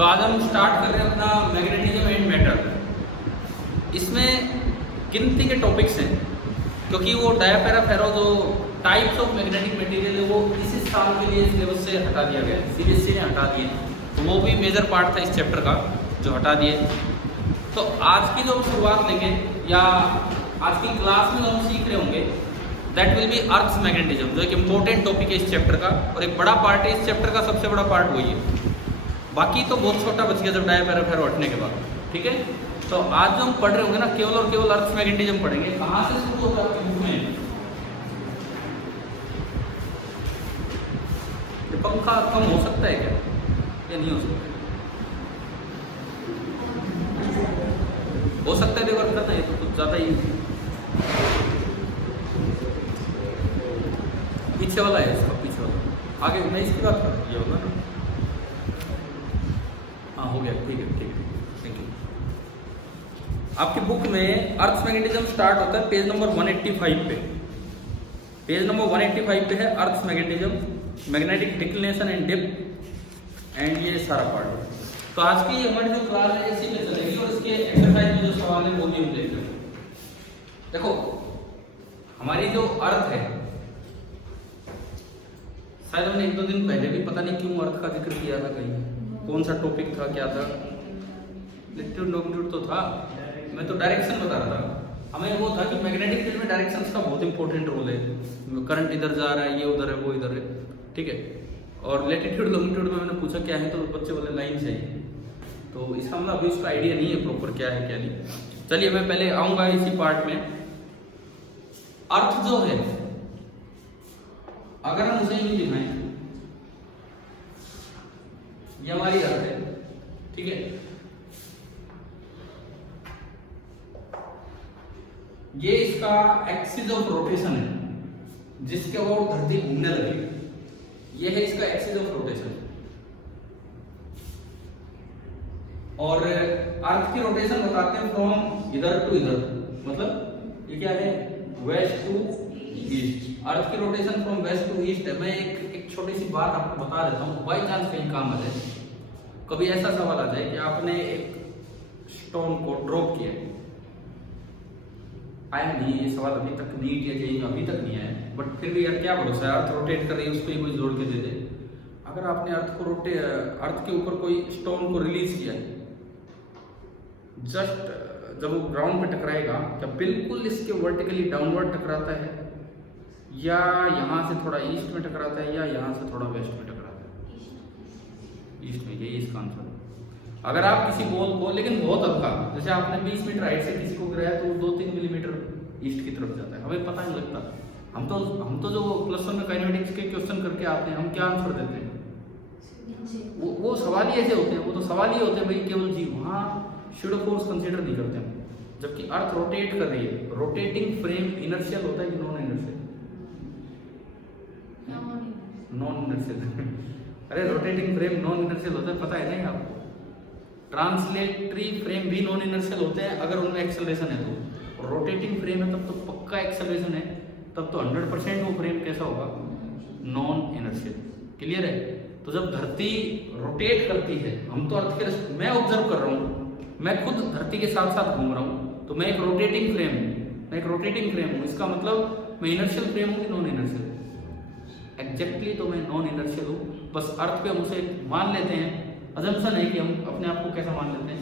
तो आज हम स्टार्ट कर रहे हैं अपना मैग्नेटिज्म एंड मैटर। इसमें गिनती के टॉपिक्स हैं क्योंकि वो डायापैराफेरो जो टाइप्स ऑफ मैग्नेटिक मटेरियल है वो इसी साल के लिए सिलेबस से हटा दिया गया है, सीबीएसई ने हटा दिए, तो वो भी मेजर पार्ट था इस चैप्टर का जो हटा दिए। तो आज की जो हम शुरुआत लेंगे या आज की क्लास में जो हम सीख रहे होंगे that will be earth magnetism, जो एक इम्पोर्टेंट टॉपिक है इस चैप्टर का और एक बड़ा पार्ट है इस चैप्टर का, सबसे बड़ा पार्ट वही है। बाकी तो बहुत छोटा बच गया जब डायापैराफेरो हटने के बाद, ठीक है। तो आज जो हम पढ़ रहे होंगे ना केवल और केवल अर्थ मैग्नेटिज्म पढ़ेंगे। कहाँ से शुरू होता है आपके बुक में? ये पंखा कम हो सकता है क्या या नहीं हो सकता? हो सकता है, देखो करना है तो कुछ ज़्यादा ही पीछे वाला है इसका, पीछे वाला आगे मैं इसकी बात कर रहा हूँ, ये होगा ना। हाँ हो गया, ठीक है ठीक है, थैंक यू। आपकी बुक में अर्थ मैग्नेटिज्म स्टार्ट होता है पेज नंबर 185 पे। पेज नंबर 185 पे है earth magnetism, magnetic declination and dip and ये सारा पार्ट। तो आज की हमारी जो क्लास है इसी में चलेगी और इसके एक्सरसाइज में जो सवाल है वो भी हम देख लेंगे। देखो हमारी जो अर्थ है, शायद हमने एक दो दिन पहले भी पता नहीं क्यों अर्थ का जिक्र किया था, कहीं कौन सा टॉपिक था, क्या था, लैटिट्यूड लॉन्गिट्यूड तो था, मैं तो डायरेक्शन बता रहा था। हमें वो था कि मैग्नेटिक फील्ड में डायरेक्शंस का बहुत इंपॉर्टेंट रोल है, करंट इधर जा रहा है, ये उधर है, वो इधर है, ठीक है। और लैटिट्यूड लॉन्गिट्यूड में मैंने पूछा क्या है तो बच्चे बोले लाइन चाहिए, तो इसका मतलब अभी उसका आइडिया नहीं है प्रॉपर क्या है क्या नहीं। चलिए मैं पहले आऊँगा इसी पार्ट में। अर्थ जो है अगर हम उसे यूं दिखाएं, ये हमारी अर्थ है, ठीक है। ये इसका एक्सिस ऑफ रोटेशन है जिसके अबाउट धरती घूमने लगी, ये है इसका एक्सिस ऑफ रोटेशन। और अर्थ की रोटेशन बताते हैं फ्रॉम इधर टू इधर, मतलब ये क्या है, वेस्ट टू ईस्ट। अर्थ की rotation from west to east है। मैं एक छोटी सी बात आपको बता देता हूँ, बाई चांस कहीं काम आ जाए। कभी ऐसा सवाल आ जाए कि आपने एक स्टोन को ड्रॉप किया, आया नहीं ये सवाल अभी तक नीट या जेईई में अभी तक नहीं आया, बट फिर भी यार क्या भरोसा है, अर्थ रोटेट कर रही है, उस पर कोई जोड़ के दे दे। अगर आपने अर्थ के ऊपर कोई स्टोन को रिलीज किया, जस्ट जब वो ग्राउंड पे टकराएगा क्या बिल्कुल इसके वर्टिकली डाउनवर्ड टकराता है, या यहाँ से थोड़ा ईस्ट में टकराता है, या यहाँ से थोड़ा वेस्ट में टकराता है? ईस्ट में, यही इसका आंसर है। अगर आप किसी बॉल को, लेकिन बहुत हल्का, जैसे आपने 20 मीटर हाइट से किसी को गिराया तो 2-3 मिलीमीटर ईस्ट की तरफ जाता है, हमें पता नहीं लगता। हम तो जो प्लस वन में काइनेमेटिक्स के क्वेश्चन करके आते हैं, हम क्या आंसर देते हैं? वो सवाल ही ऐसे होते हैं, वो तो सवाल ही होते हैं भाई केवल जी, वहाँ शूडो फोर्स कंसीडर नहीं करते हम। जबकि अर्थ रोटेट कर रही है, रोटेटिंग फ्रेम इनर्शियल होता है कि नॉन इनर्शियल? नॉन इनर्शियल अरे रोटेटिंग फ्रेम नॉन इनर्शियल होता है, पता है नहीं आपको? ट्रांसलेटरी फ्रेम भी नॉन इनर्शियल होते हैं अगर उनमें एक्सेलरेशन है तो। रोटेटिंग फ्रेम है तब तो पक्का एक्सेलरेशन है, तब तो 100% वो फ्रेम कैसा होगा, नॉन इनर्शियल। क्लियर है? तो जब धरती रोटेट करती है, हम तो अर्थ के, मैं ऑब्जर्व कर रहा हूँ, मैं खुद धरती के साथ साथ घूम रहा हूँ, तो मैं एक रोटेटिंग फ्रेम हूँ, इसका मतलब मैं इनर्शियल फ्रेम हूँ कि नॉन इनर्शियल? एग्जैक्टली, तो मैं नॉन इनर्शियल हूँ। बस अर्थ पे हम उसे मान लेते हैं, अजम्पशन है कि हम अपने आप को कैसा मान लेते हैं,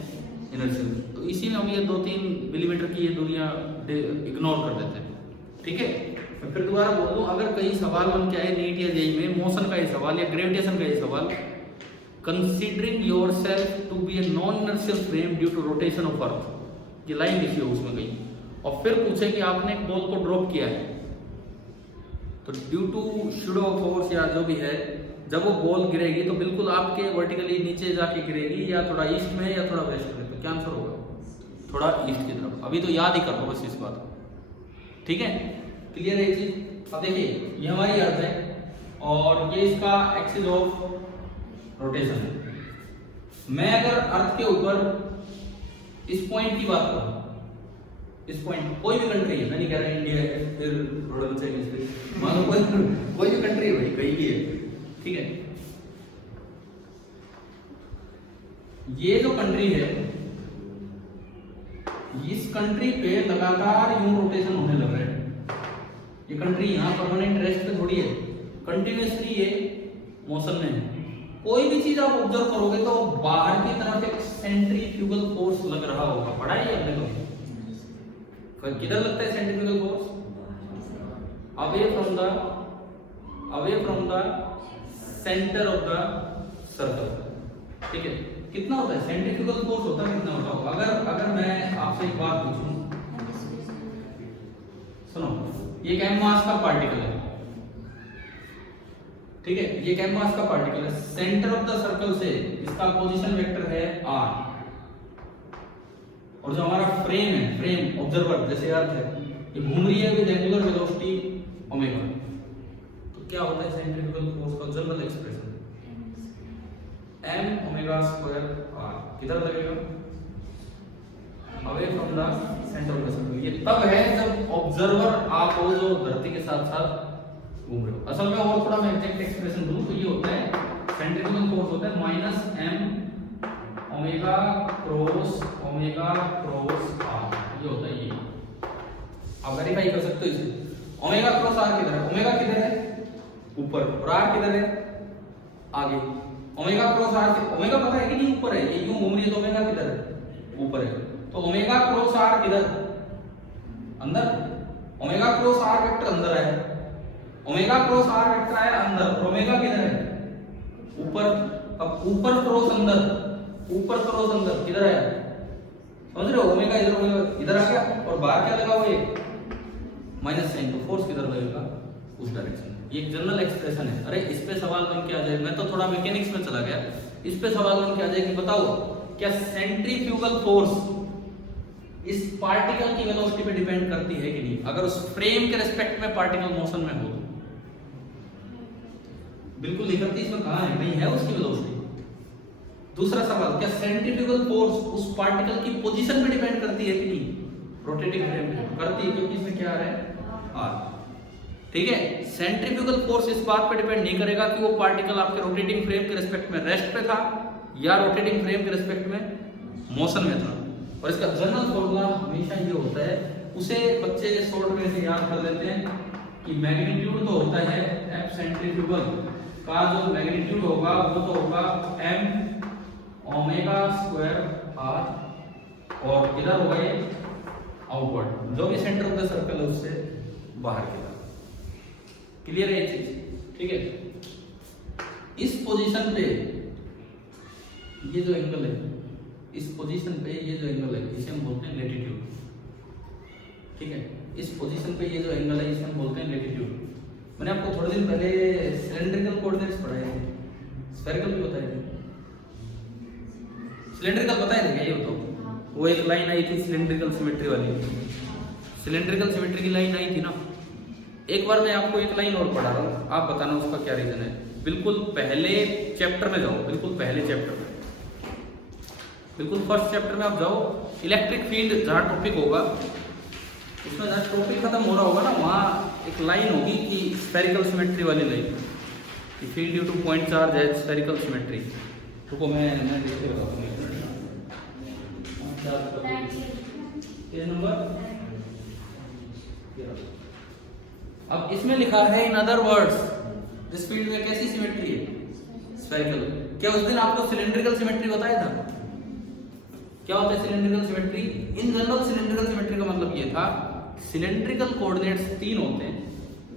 इनर्शियल। तो इसी में हम ये 2-3 मिलीमीटर की ये दूरियां इग्नोर कर देते हैं, ठीक है। मैं फिर दोबारा बोल दूँ, अगर कहीं सवाल बन के आए नीट या जेईई में, मोशन का ये सवाल या ग्रेविटेशन का ये सवाल, considering yourself to be a non inertial frame due to rotation of earth, ये लाइन लिखी हो उसमें कहीं, और फिर पूछे कि आपने एक बॉल को ड्रॉप किया है, तो ड्यू टू शूडो फोर्स या जो भी है, जब वो बॉल गिरेगी तो बिल्कुल आपके वर्टिकली नीचे जाके गिरेगी, या थोड़ा ईस्ट में या थोड़ा वेस्ट में, तो क्या आंसर होगा? थोड़ा ईस्ट की तरफ। अभी तो याद ही कर लो बस इस बात को, ठीक है। क्लियर है ये चीज? अब देखिए ये हमारी अर्थ है और ये इसका एक्सिस ऑफ रोटेशन है। मैं अगर अर्थ के ऊपर इस पॉइंट की बात करूं, इस पॉइंट, कोई भी कंट्री है, मैं नहीं कह रहा इंडिया है फिर रोड चाहिए, मान लो कोई भी कंट्री है भाई, कहीं भी है, ठीक है। ये जो कंट्री है, इस कंट्री पे लगातार यूं रोटेशन होने लग रहा है। ये कंट्री यहाँ परमानेंट रेस्ट पे थोड़ी है, कंटिन्यूअसली ये मोशन में है। कोई भी चीज आप ऑब्जर्व करोगे तो बाहर की तरफ एक सेंट्रीफ्यूगल फोर्स लग रहा होगा। पढ़ा है अपने को? किधर लगता है centrifugal force? Away from the centre of the circle. ठीक है, कितना होता है सेंट्रीफ्यूगल फोर्स? होता है कितना होता होगा? अगर मैं आपसे एक बात पूछूं, सुनो, ये एक m मास का पार्टिकल है, ठीक है, ये एक m मास का पार्टिकल है। सेंटर ऑफ द सर्कल से इसका पोजीशन वेक्टर है r, और जो हमारा फ्रेम है, फ्रेम ऑब्जर्वर जैसे अर्थ है, ये घूम रही है विद एंगुलर वेलोसिटी ओमेगा। तो क्या होता है सेंट्रीफ्यूगल फोर्स का general expression? m omega square r। किधर लगेगा? Away from the centre of the circle. ये तब है जब ऑब्जर्वर आप हो जो धरती के साथ साथ घूम रहे हो। असल में और थोड़ा मैं एग्जैक्ट एक्सप्रेशन दूं तो ये होता है सेंट्रीफ्यूगल फोर्स होता है minus m omega cross r। ये होता है ये, आप वेरीफाई कर सकते हो इसे। ओमेगा क्रॉस r किधर है? ओमेगा किधर है? ऊपर, और r किधर है? आगे। ओमेगा क्रॉस r, ओमेगा पता है कि नहीं ऊपर है, ये यूं घूम रही है तो ओमेगा किधर है? ऊपर है। तो ओमेगा क्रॉस r किधर? अंदर। ओमेगा क्रॉस r वेक्टर अंदर है, ओमेगा क्रॉस r वेक्टर है अंदर, और ओमेगा किधर है? ऊपर। अब ऊपर क्रॉस अंदर, ऊपर क्रॉस अंदर किधर है? समझ रहे हो? ओमेगा इधर, ओमेगा इधर आ गया, और बाहर क्या लगा हुआ है? Minus sign. तो फोर्स किधर लगेगा? उस डायरेक्शन। ये एक जनरल एक्सप्रेशन है। अरे इस पे सवाल बन के आ जाए, मैं तो थोड़ा मैकेनिक्स में चला गया, इस पे सवाल बन के आ जाए कि बताओ क्या सेंट्रीफ्यूगल फोर्स इस पार्टिकल की वेलोसिटी पे डिपेंड करती है कि नहीं? अगर उस फ्रेम के रिस्पेक्ट में पार्टिकल मोशन में हो, बिल्कुल नहीं करती। इसमें कहां है? नहीं है उसकी वेलोसिटी। दूसरा सवाल, क्या सेंट्रीफ्यूगल फोर्स उस पार्टिकल की पोजीशन पे डिपेंड करती है कि नहीं? रोटेटिंग फ्रेम पे करती है, क्योंकि इसमें क्या आ रहा है? r। ठीक है, सेंट्रीफ्यूगल फोर्स इस बात पे डिपेंड नहीं करेगा कि वो पार्टिकल आपके रोटेटिंग फ्रेम के रिस्पेक्ट में रेस्ट पे था या रोटेटिंग फ्रेम के रिस्पेक्ट में मोशन में था। और इसका जनरल फॉर्मूला हमेशा ये होता है, उसे बच्चे शॉर्ट में से याद कर लेते हैं कि मैग्नीट्यूड तो होता है F सेंट्रीफ्यूगल का, जो मैग्नीट्यूड होगा वो तो होगा m ओमेगा स्क्वायर r, और इधर होगा ये आउटवर्ड, जो भी सेंटर ऑफ द सर्कल है उससे बाहर की तरफ। क्लियर है ये चीज? ठीक है, इस पोजीशन पे ये जो एंगल है, इस पोजीशन पे ये जो एंगल है इसे हम बोलते हैं लेटीट्यूड। ठीक है, इस पोजीशन पे ये जो एंगल है इसे हम बोलते हैं लेटीट्यूड। मैंने आपको थोड़े दिन पहले सिलेंड्रिकल कोऑर्डिनेट्स पढ़ाए थे, स्फेरिकल भी बताए थे। सिलेंड्रिकल बताए थे क्या? ये बताओ। वो एक लाइन आई थी सिलेंड्रिकल सिमेट्री वाली, सिलेंड्रिकल सिमेट्री की लाइन आई थी ना। एक बार मैं आपको एक लाइन और पढ़ा रहा हूँ, आप बताना उसका क्या रीजन है। बिल्कुल पहले चैप्टर में जाओ, बिल्कुल पहले चैप्टर में, बिल्कुल फर्स्ट चैप्टर में आप जाओ। इलेक्ट्रिक फील्ड जहाँ टॉपिक होगा, उसमें जहाँ टॉपिक खत्म हो रहा होगा ना, वहाँ एक लाइन होगी कि स्फेरिकल सिमेट्री वाली लाइन, कि field due two point charge है स्फेरिकल सिमेट्री। रुको मैं देखते बताऊँ पेज नंबर। अब इसमें लिखा है in other words this field में कैसी सिमेट्री है? स्फेरिकल। क्या उस दिन आपको सिलेंड्रिकल सिमेट्री बताया था? क्या होता है cylindrical symmetry? In general cylindrical symmetry का मतलब ये था, सिलेंड्रिकल कोऑर्डिनेट्स 3 होते हैं,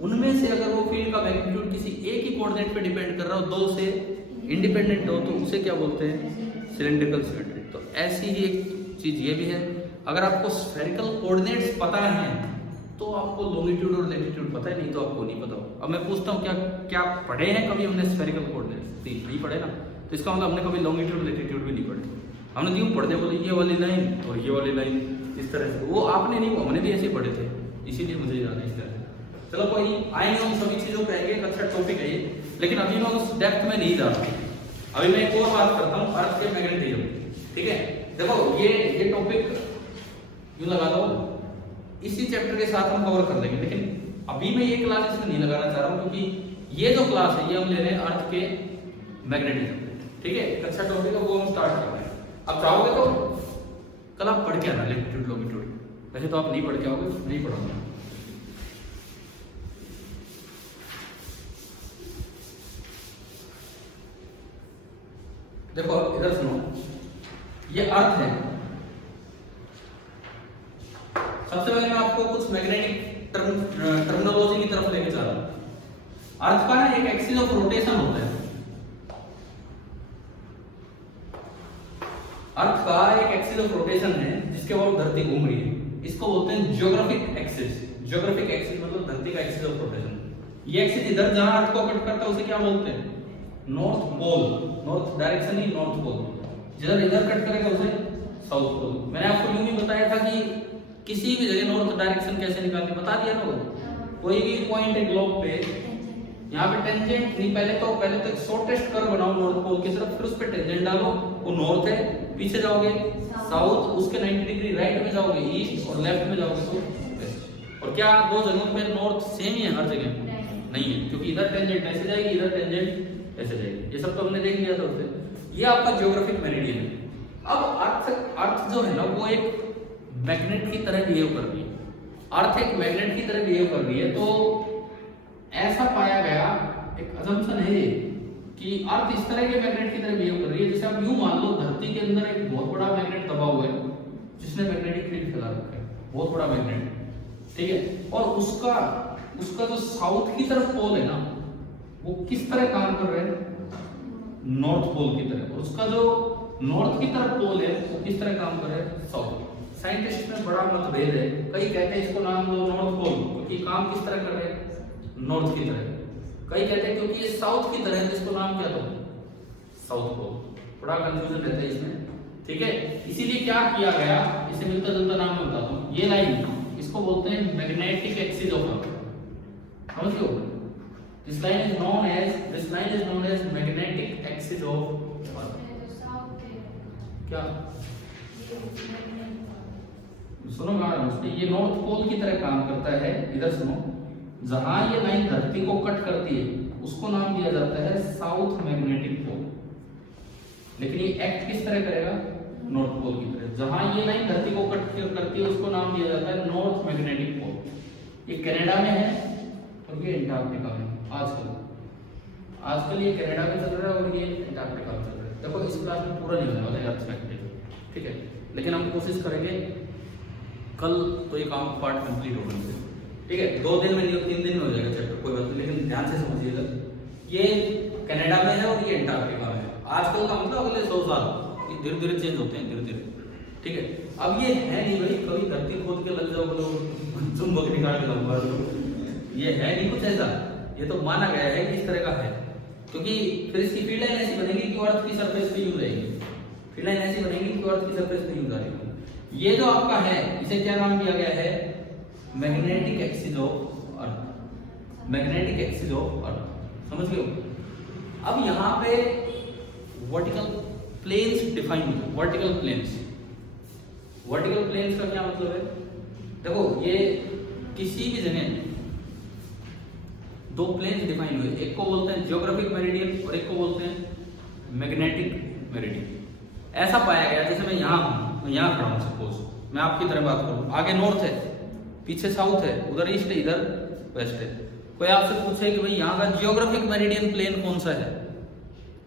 उनमें से अगर वो फील्ड का मैग्नीट्यूड किसी एक ही कोऑर्डिनेट पे डिपेंड कर रहा हो, 2 से इंडिपेंडेंट हो, तो उसे क्या बोलते हैं? Cylindrical symmetry. तो ऐसी ही एक चीज ये भी है, अगर आपको स्फेरिकल कोऑर्डिनेट्स पता है तो आपको लॉन्गिट्यूड और लैटिट्यूड पता है, नहीं तो आपको नहीं पता हो। अब मैं पूछता हूँ, क्या पढ़े हैं कभी हमने स्फेरिकल कोऑर्डिनेट्स? नहीं पढ़े ना, तो इसका मतलब हमने कभी लॉन्गिट्यूड लैटिट्यूड भी नहीं पढ़े। हमने क्यों पढ़ते? बोले ये वाली लाइन और ये वाली लाइन इस तरह से, वो आपने नहीं, हमने भी ऐसे पढ़े थे, इसीलिए मुझे याद है इस तरह। चलो कोई आएंगे उन सभी चीजों पे, आएंगे, अच्छा टॉपिक है ये, लेकिन अभी मैं उस डेप्थ में नहीं जा रहा। अभी मैं एक और बात करता हूँ, अर्थ के मैग्नेटिज्म। ठीक है, देखो ये टॉपिक यूं लगा लो, इसी चैप्टर के साथ हम कवर कर लेंगे, लेकिन अभी मैं ये क्लास इसमें नहीं लगाना चाह रहा हूँ, क्योंकि ये जो क्लास है ये हम ले रहे हैं अर्थ के मैग्नेटिज्म। ठीक है, अच्छा टॉपिक है, वो हम स्टार्ट कर रहे हैं। अब चाहोगे तो कल आप पढ़ के आना लैटिट्यूड लॉन्गिट्यूड, वैसे तो आप नहीं पढ़ के आओगे, नहीं पढ़ाऊंगा। देखो इधर सुनो, ये अर्थ है। सबसे पहले मैं आपको कुछ मैग्नेटिक टर्मिनोलॉजी की तरफ लेके जा रहा हूं। अर्थ का ना एक एक्सिस ऑफ रोटेशन होता है, अर्थ का एक एक्सिस ऑफ रोटेशन है जिसके बाद धरती घूम रही है, इसको बोलते हैं जियोग्राफिक एक्सिस। जियोग्राफिक एक्सिस मतलब धरती का एक्सिस ऑफ रोटेशन। ये एक्सिस इधर जहां अर्थ को कट करता है उसे क्या बोलते हैं? North pole. नॉर्थ डायरेक्शन ही नॉर्थ पोल, जिधर इधर कट करेगा उसे साउथ पोल। मैंने आपको यूं भी बताया था कि किसी भी जगह नॉर्थ डायरेक्शन कैसे निकालनी, बता दिया ना। कोई भी पॉइंट है ग्लोब पे, यहाँ पे टेंजेंट नहीं, पहले तो एक शॉर्टेस्ट कर्व बनाओ नॉर्थ पोल की तरफ, फिर उस पे टेंजेंट डालो, वो नॉर्थ है, पीछे जाओगे साउथ, उसके 90 डिग्री राइट में जाओगे ईस्ट, और लेफ्ट में जाओगे तो वेस्ट। और क्या दो जगहों पे नॉर्थ सेम ही है हर जगह? नहीं है, क्योंकि इधर टेंजेंट ऐसे जाएगी, इधर टेंजेंट ऐसे जाएगी। ये सब तो हमने देख लिया था उससे। ये आपका जियोग्राफिक मेरिडियन है। अब अर्थ जो है ना वो एक मैग्नेट की तरह बिहेव कर रही है। अर्थ एक मैग्नेट की तरह बिहेव कर रही है, तो ऐसा पाया गया, एक अजम्पशन है ये कि अर्थ इस तरह के मैग्नेट की तरह बिहेव कर रही है। जैसे आप यूं मान लो धरती के अंदर एक बहुत बड़ा मैग्नेट दबा हुआ है जिसने मैग्नेटिक फील्ड फैला रखा है, बहुत बड़ा मैग्नेट, ठीक है। और उसका जो साउथ की तरफ पोल है ना वो किस तरह काम कर रहा है? नॉर्थ पोल की तरह। और उसका जो नॉर्थ की तरफ पोल है वो किस तरह काम कर रहा है? साउथ। साइंटिस्ट में बड़ा मतभेद है, कई कहते हैं इसको नाम दो नॉर्थ पोल, क्योंकि काम किस तरह कर रहे हैं? नॉर्थ की तरह। कई कहते हैं क्योंकि ये साउथ की तरह है, इसको नाम क्या दो? South pole. बड़ा कंफ्यूजन रहता है इसमें, ठीक है। इसीलिए क्या किया गया, इसे मिलता जुलता नाम मैं बताता हूँ। ये लाइन इसको बोलते हैं मैग्नेटिक एक्सिस ऑफ अर्थ, समझ लो। This line is known as magnetic axis of earth. क्या सुनो मैं, ये नॉर्थ पोल की तरह काम करता है। इधर सुनो, जहां ये लाइन धरती को कट करती है उसको नाम दिया जाता है साउथ मैग्नेटिक पोल, लेकिन ये एक्ट किस तरह करेगा? नॉर्थ पोल की तरह। जहां ये लाइन धरती को कट करती है उसको नाम दिया जाता है नॉर्थ मैग्नेटिक पोल। ये कनाडा में है और ये अंटार्कटिका में। आजकल ये कनाडा में चल रहा है और ये अंटार्कटिका में चल रहा है। देखो इस क्लास में पूरा नहीं होने वाला अर्थ फैक्टर, ठीक है, लेकिन हम कोशिश करेंगे कल तो ये काम पार्ट कंप्लीट होने से, ठीक है। 2 दिन में नहीं, 3 दिन में हो जाएगा चैप्टर, कोई बात नहीं, लेकिन ध्यान से समझिएगा। ये कनाडा में है और ये अंटार्कटिका में है। आजकल का मतलब अगले 100 साल, ये धीरे धीरे चेंज होते हैं, धीरे धीरे, ठीक है। अब ये है नहीं भाई कभी धरती खोद के लग जाओ बोलो चुंबक निकाल के लाऊंगा, ये है नहीं कुछ ऐसा। ये तो माना गया है कि इस तरह का है, क्योंकि फिर इसकी फील्ड लाइन ऐसी बनेगी कि अर्थ की सरफेस पे यूं रहेगी। फील्ड लाइन ऐसी बनेगी कि अर्थ की सरफेस पे यूं रहेगी। ये जो आपका है इसे क्या नाम दिया गया है? Magnetic axis of earth. Magnetic axis of earth, समझ लो। अब यहाँ पे वर्टिकल प्लेन्स डिफाइन हुए। वर्टिकल प्लेन्स का क्या मतलब है? देखो ये किसी भी जगह 2 प्लेन्स डिफाइन हुए, एक को बोलते हैं जियोग्राफिक मेरिडियन और एक को बोलते हैं मैग्नेटिक मेरिडियन। ऐसा पाया गया, जैसे मैं यहाँ हूँ, मैं यहाँ खड़ा हूँ, सपोज मैं आपकी तरह बात करूँ, आगे नॉर्थ है, पीछे साउथ है, उधर ईस्ट है, इधर वेस्ट है। कोई आपसे पूछे कि भाई यहाँ का जियोग्राफिक मेरिडियन प्लेन कौन सा है,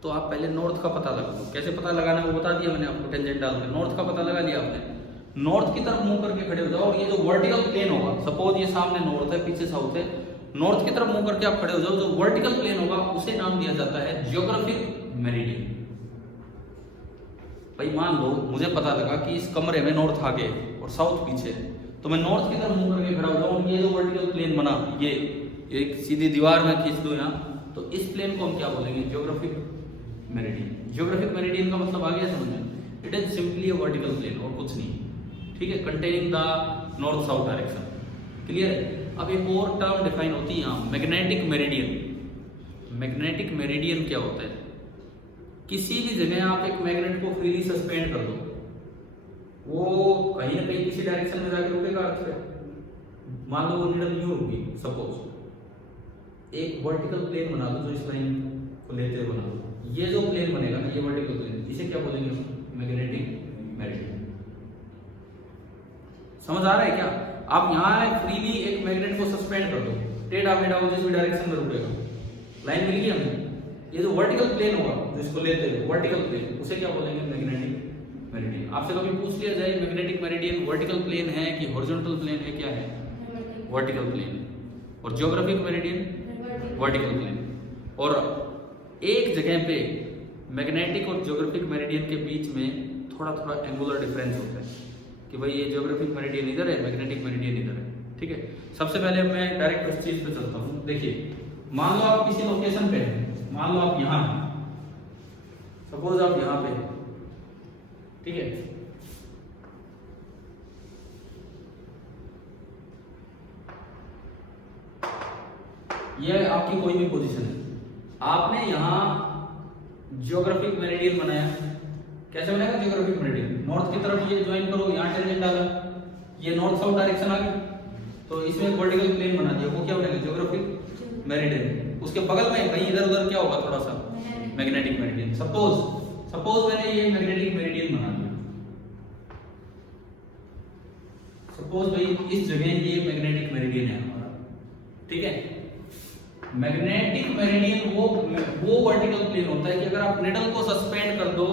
तो आप पहले नॉर्थ का पता लगाओ। कैसे पता लगाना है वो बता दिया मैंने आपको, टेंजेंट डाल के नॉर्थ का पता लगा लिया आपने। नॉर्थ की तरफ मुंह करके खड़े हो जाओ और ये जो वर्टिकल प्लेन होगा, सपोज ये सामने नॉर्थ है, पीछे साउथ है, नॉर्थ की तरफ मुंह करके आप खड़े हो जाओ, जो वर्टिकल प्लेन होगा उसे नाम दिया जाता है जियोग्राफिक मेरिडियन। भाई मान लो मुझे पता लगा कि इस कमरे में नॉर्थ आगे और साउथ पीछे, तो मैं नॉर्थ की तरफ मुंह करके खड़ा हो जाऊं, ये जो वर्टिकल प्लेन बना, ये एक सीधी दीवार में खींच दो यहाँ, तो इस प्लेन को हम क्या बोलेंगे? Geographic meridian. जियोग्राफिक मेरिडियन का मतलब आ गया समझ में? It is simply a vertical plane और कुछ नहीं, ठीक है, containing the north south direction. Clear है? अब एक और टर्म डिफाइन होती है यहाँ, मैग्नेटिक मेरिडियन। मैग्नेटिक मेरिडियन क्या होता है? किसी भी जगह आप एक मैग्नेट को फ्रीली सस्पेंड कर दो, वो कहीं ना कहीं किसी डायरेक्शन में जाकर रुकेगा अर्थ पे। मान लो वो नीडल यूं रुकी, सपोज एक वर्टिकल प्लेन बना दो जो इस लाइन को लेते हुए बना दो, ये जो प्लेन बनेगा ना, ये वर्टिकल प्लेन, इसे क्या बोलेंगे? Magnetic meridian. समझ आ रहा है क्या? आप यहाँ फ्रीली एक मैग्नेट को सस्पेंड कर दो, टेढ़ा मेढ़ा हो जिस भी डायरेक्शन में रुकेगा, लाइन मिल गई हमें। ये जो वर्टिकल प्लेन होगा जिसको लेते हैं वर्टिकल प्लेन, उसे क्या बोलेंगे? Magnetic meridian. आपसे कभी पूछ लिया जाए मैग्नेटिक मेरिडियन वर्टिकल प्लेन है कि हॉरिजॉन्टल प्लेन है, क्या है? Vertical plane. और ज्योग्राफिक मेरिडियन वर्टिकल प्लेन। और एक जगह पे मैग्नेटिक और ज्योग्राफिक मेरिडियन के बीच में थोड़ा थोड़ा एंगुलर डिफरेंस होता है कि भाई ये ज्योग्राफिक मेरिडियन इधर है, मैग्नेटिक मेरिडियन इधर है। ठीक है, सबसे पहले मैं डायरेक्ट उस चीज पे चलता हूँ। देखिए, मान लो आप किसी लोकेशन पे हैं, मान लो आप यहाँ, सपोज आप यहाँ पे, ठीक है, ये आपकी कोई भी पोजीशन है, आपने यहाँ ज्योग्राफिक मेरिडियन बनाया। कैसे बनाएगा ज्योग्राफिक मेरिडियन? नॉर्थ की तरफ ये ज्वाइन करो, यहाँ टेंजेंट डाला, ये नॉर्थ साउथ डायरेक्शन आ गई, तो इसमें एक वर्टिकल प्लेन बना दिया, वो क्या बनेगा? Geographic meridian. उसके बगल में कहीं इधर उधर क्या होगा? थोड़ा सा मैग्नेटिक मेरिडियन। सपोज मैंने ये मैग्नेटिक मेरिडियन बना दिया, सपोज भाई इस जगह ये मैग्नेटिक मेरिडियन है हमारा, ठीक है। मैग्नेटिक मेरिडियन वो वर्टिकल प्लेन होता है कि अगर आप निडल को सस्पेंड कर दो,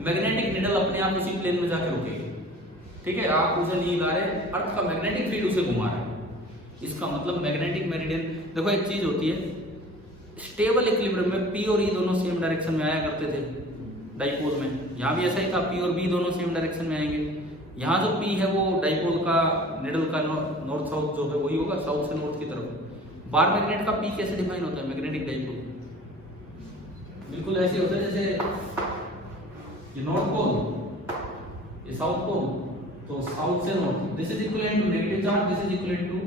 मैग्नेटिक निडल अपने आप उसी प्लेन में जाकर रुकेगी। ठीक है, आप उसे नहीं ला रहे, अर्थ का मैग्नेटिक फील्ड उसे घुमा रहा है। इसका मतलब मैग्नेटिक मेरिडियन, देखो एक चीज होती है, स्टेबल इक्विलिब्रियम में पी और ई दोनों सेम डायरेक्शन में आया करते थे डाइपोल में। यहाँ भी ऐसा ही था, पी और बी दोनों सेम डायरेक्शन में आएंगे। यहाँ जो पी है वो डाइपोल का निडल का नॉर्थ साउथ जो है वही होगा, साउथ से नॉर्थ की तरफ। बार मैग्नेट का पी कैसे डिफाइन होता है? मैग्नेटिक डाइपोल बिल्कुल ऐसे होता है जैसे ये नॉर्थ पोल, ये साउथ पोल, तो साउथ से north, this is equivalent to negative charge, this is equivalent to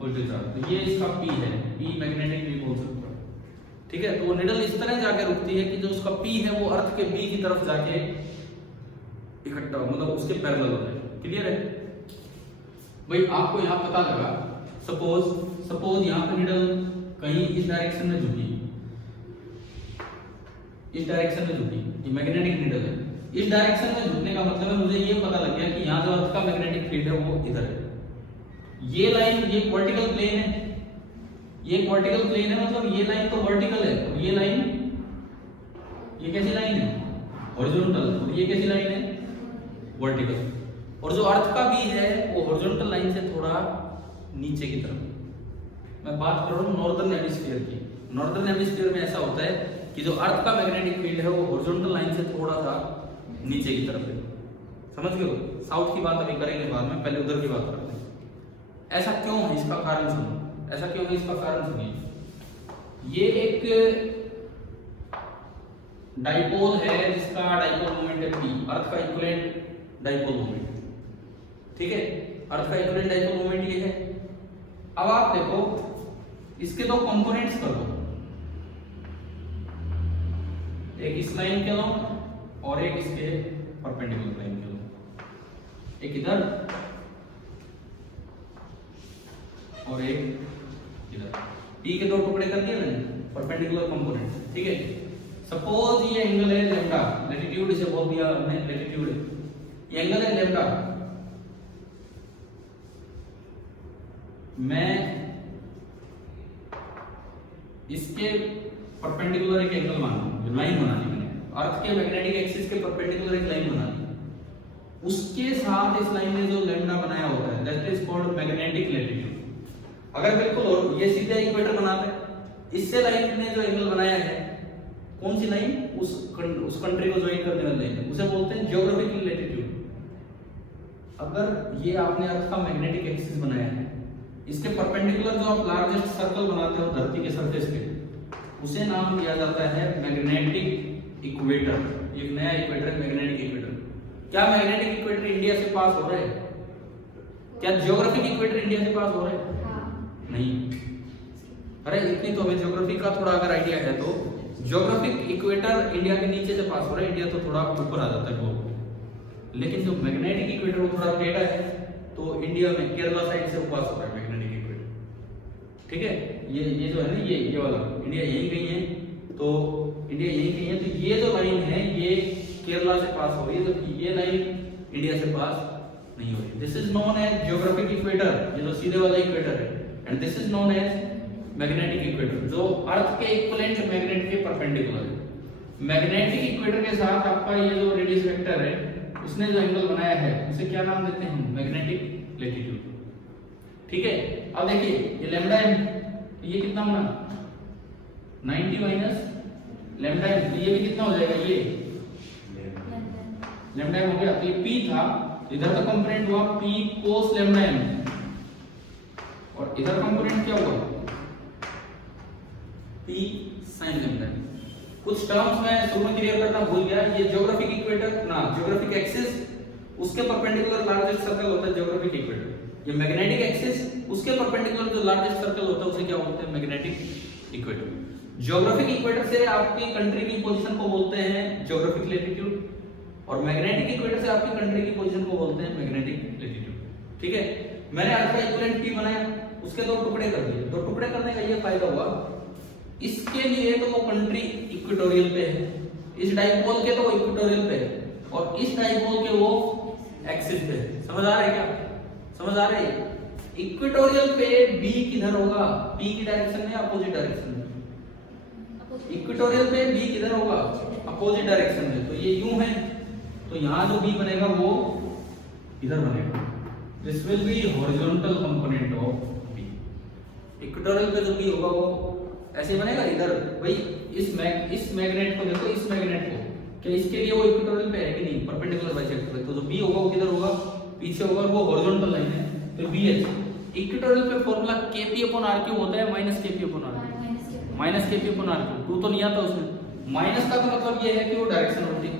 positive charge. तो ये इसका पी है, पी मैग्नेटिक भी बोल सकते हो। ठीक है, तो वो निडल इस तरह जाके रुकती है कि जो उसका पी है वो अर्थ के बी की तरफ जाके इकट्ठा, मतलब उसके पैरेलल होता है। क्लियर है भाई? आपको यहाँ पता लगा, सपोज यहाँ पे निडल कहीं इस डायरेक्शन में झुकी, इस डायरेक्शन में झुकी, ये मैग्नेटिक निडल है। इस डायरेक्शन में झुकने का मतलब है मुझे ये पता लग गया कि यहाँ जो अर्थ का मैग्नेटिक फील्ड है वो इधर है। ये लाइन, ये वर्टिकल प्लेन है, ये वर्टिकल प्लेन है, मतलब ये लाइन तो वर्टिकल है, और ये लाइन, ये कैसी लाइन है? हॉरिजॉन्टल। और ये कैसी लाइन है? वर्टिकल। और जो अर्थ का भी है वो हॉरिजॉन्टल लाइन से थोड़ा नीचे की तरफ। मैं बात कर रहा हूँ नॉर्दर्न हेमिस्फीयर की। नॉर्दर्न हेमिस्फीयर में ऐसा होता है कि जो अर्थ का मैग्नेटिक फील्ड है वो हॉरिजॉन्टल लाइन से थोड़ा सा नीचे की तरफ है। समझ गए? साउथ की बात अभी करेंगे बाद में, पहले उधर की बात करते हैं। ऐसा क्यों है इसका कारण सुनो, ऐसा क्यों है इसका कारण सुनिए। ये एक डाइपोल है जिसका डाइपोल मोमेंट है p, अर्थ का इक्विवेलेंट डाइपोल मोमेंट। ठीक है, अर्थ का इक्विवेलेंट डाइपोल मोमेंट ये है। अब आप देखो इसके दो कंपोनेंट्स कर दो, एक इस लाइन के लॉन्ग और एक इसके परपेंडिकुलर लाइन के लॉन्ग, एक इधर और एक इधर। p के दो टुकड़े कर दिए मैंने, परपेंडिकुलर कंपोनेंट। ठीक है, सपोज ये एंगल है लैम्डा, लैटिट्यूड इसे बोल दिया हमने, लैटिट्यूड है, ये एंगल है लैम्डा। मैं इसके परपेंडिकुलर एक एंगल मानूं, लाइन बना ली मैंने, अर्थ के मैग्नेटिक एक्सिस के परपेंडिकुलर एक लाइन बना ली, उसके साथ इस लाइन ने जो लैम्डा बनाया होता है that is called magnetic latitude. अगर बिल्कुल और ये सीधा इक्वेटर बनाते हैं, इससे लाइन ने जो एंगल बनाया है, कौन सी लाइन? उस कंट्री को ज्वाइन करने वाली लाइन, उसे बोलते हैं ज्योग्राफिकल लैटिट्यूड। अगर ये आपने अर्थ का मैग्नेटिक एक्सिस बनाया है, इसके परपेंडिकुलर जो आप लार्जेस्ट सर्कल बनाते हो धरती के सरफेस पे, उसे नाम दिया जाता है मैग्नेटिक इक्वेटर। एक नया इक्वेटर है मैग्नेटिक इक्वेटर। क्या मैग्नेटिक इक्वेटर इंडिया से पास हो रहा है? क्या ज्योग्राफिक इक्वेटर इंडिया से पास हो रहा है? नहीं। अरे इतनी तो हमें ज्योग्राफी का थोड़ा अगर आइडिया है तो ज्योग्राफिक इक्वेटर इंडिया के नीचे से पास हो रहा है, इंडिया तो थोड़ा ऊपर आ जाता है ग्लोब। लेकिन जो मैग्नेटिक इक्वेटर वो थोड़ा टेढ़ा है, तो इंडिया में केरला साइड से पास हो रहा है मैग्नेटिक इक्वेटर। ठीक है, ये जो है ना, ये वाला इंडिया यही कहीं है, तो इंडिया यही कहीं है, तो ये जो लाइन है ये केरला से पास हो रही है, जबकि ये लाइन इंडिया से पास नहीं हो रही। This is known as geographic equator, ये जो सीधे वाला इक्वेटर है, and this is known as magnetic equator, जो अर्थ के इक्विवेलेंट मैग्नेट के परपेंडिकुलर है। मैग्नेटिक इक्वेटर के साथ आपका ये जो रेडियस वेक्टर है, उसने जो एंगल बनाया है उसे क्या नाम देते हैं? Magnetic latitude. ठीक है, अब देखिए ये लैम्डा एम, ये कितना बना 90 माइनस लैम्डा एम, ये भी कितना हो जाएगा? ये लैम्डा एम हो गया। तो ये पी था, इधर का कंपोनेंट हुआ पी कोस लैम्डा एम, और इधर कंपोनेंट क्या हुआ? P sine lambda M. कुछ टर्म्स मैं शुरू में क्लियर करना भूल गया, ये ज्योग्राफिक इक्वेटर ना ज्योग्राफिक एक्सिस, उसके परपेंडिकुलर लार्जेस्ट सर्कल होता है ज्योग्राफिक इक्वेटर। ये मैग्नेटिक एक्सिस, उसके परपेंडिकुलर जो लार्जेस्ट सर्कल होता है उसे क्या बोलते हैं? Magnetic equator. ज्योग्राफिक इक्वेटर से आपकी कंट्री की पोजीशन को बोलते हैं ज्योग्राफिक लैटिट्यूड, और मैग्नेटिक इक्वेटर से आपकी कंट्री की पोजीशन को बोलते हैं मैग्नेटिक लैटिट्यूड। ठीक है, मैंने अर्थ का इक्विवेलेंट पी बनाया, उसके दो टुकड़े कर दिए। दो टुकड़े करने का ये फायदा हुआ, इसके लिए तो वो कंट्री इक्वेटोरियल पे है, इस डाइपोल के तो वो इक्वेटोरियल पे है, और इस डाइपोल के वो एक्सिस पे है। समझ आ रहा है क्या? समझ आ रहा है? इक्वेटोरियल पे बी किधर होगा? पी की डायरेक्शन में, अपोजिट डायरेक्शन में। इक्वेटोरियल पे बी किधर होगा? अपोजिट डायरेक्शन में। तो ये यूं है, तो यहां जो बी बनेगा वो इधर बनेगा। This will be horizontal component of B. Equatorial पे जो बी होगा वो ऐसे बनेगा इधर। भाई इस मैग्नेट को देखो, इस मैग्नेट को, क्या इसके लिए वो इक्वेटोरियल पे है कि नहीं? परपेंडिकुलर बाइसेक्टर पे। तो जो बी होगा वो किधर होगा? पीछे होगा, वो हॉरिजॉन्टल लाइन है। तो बीएच इक्वेटोरियल पे फॉर्मूला kp/r³ होता है minus kp/r, minus kp/r³। To तो नहीं आता उसमें, माइनस का तो मतलब ये है कि वो डायरेक्शन होती है।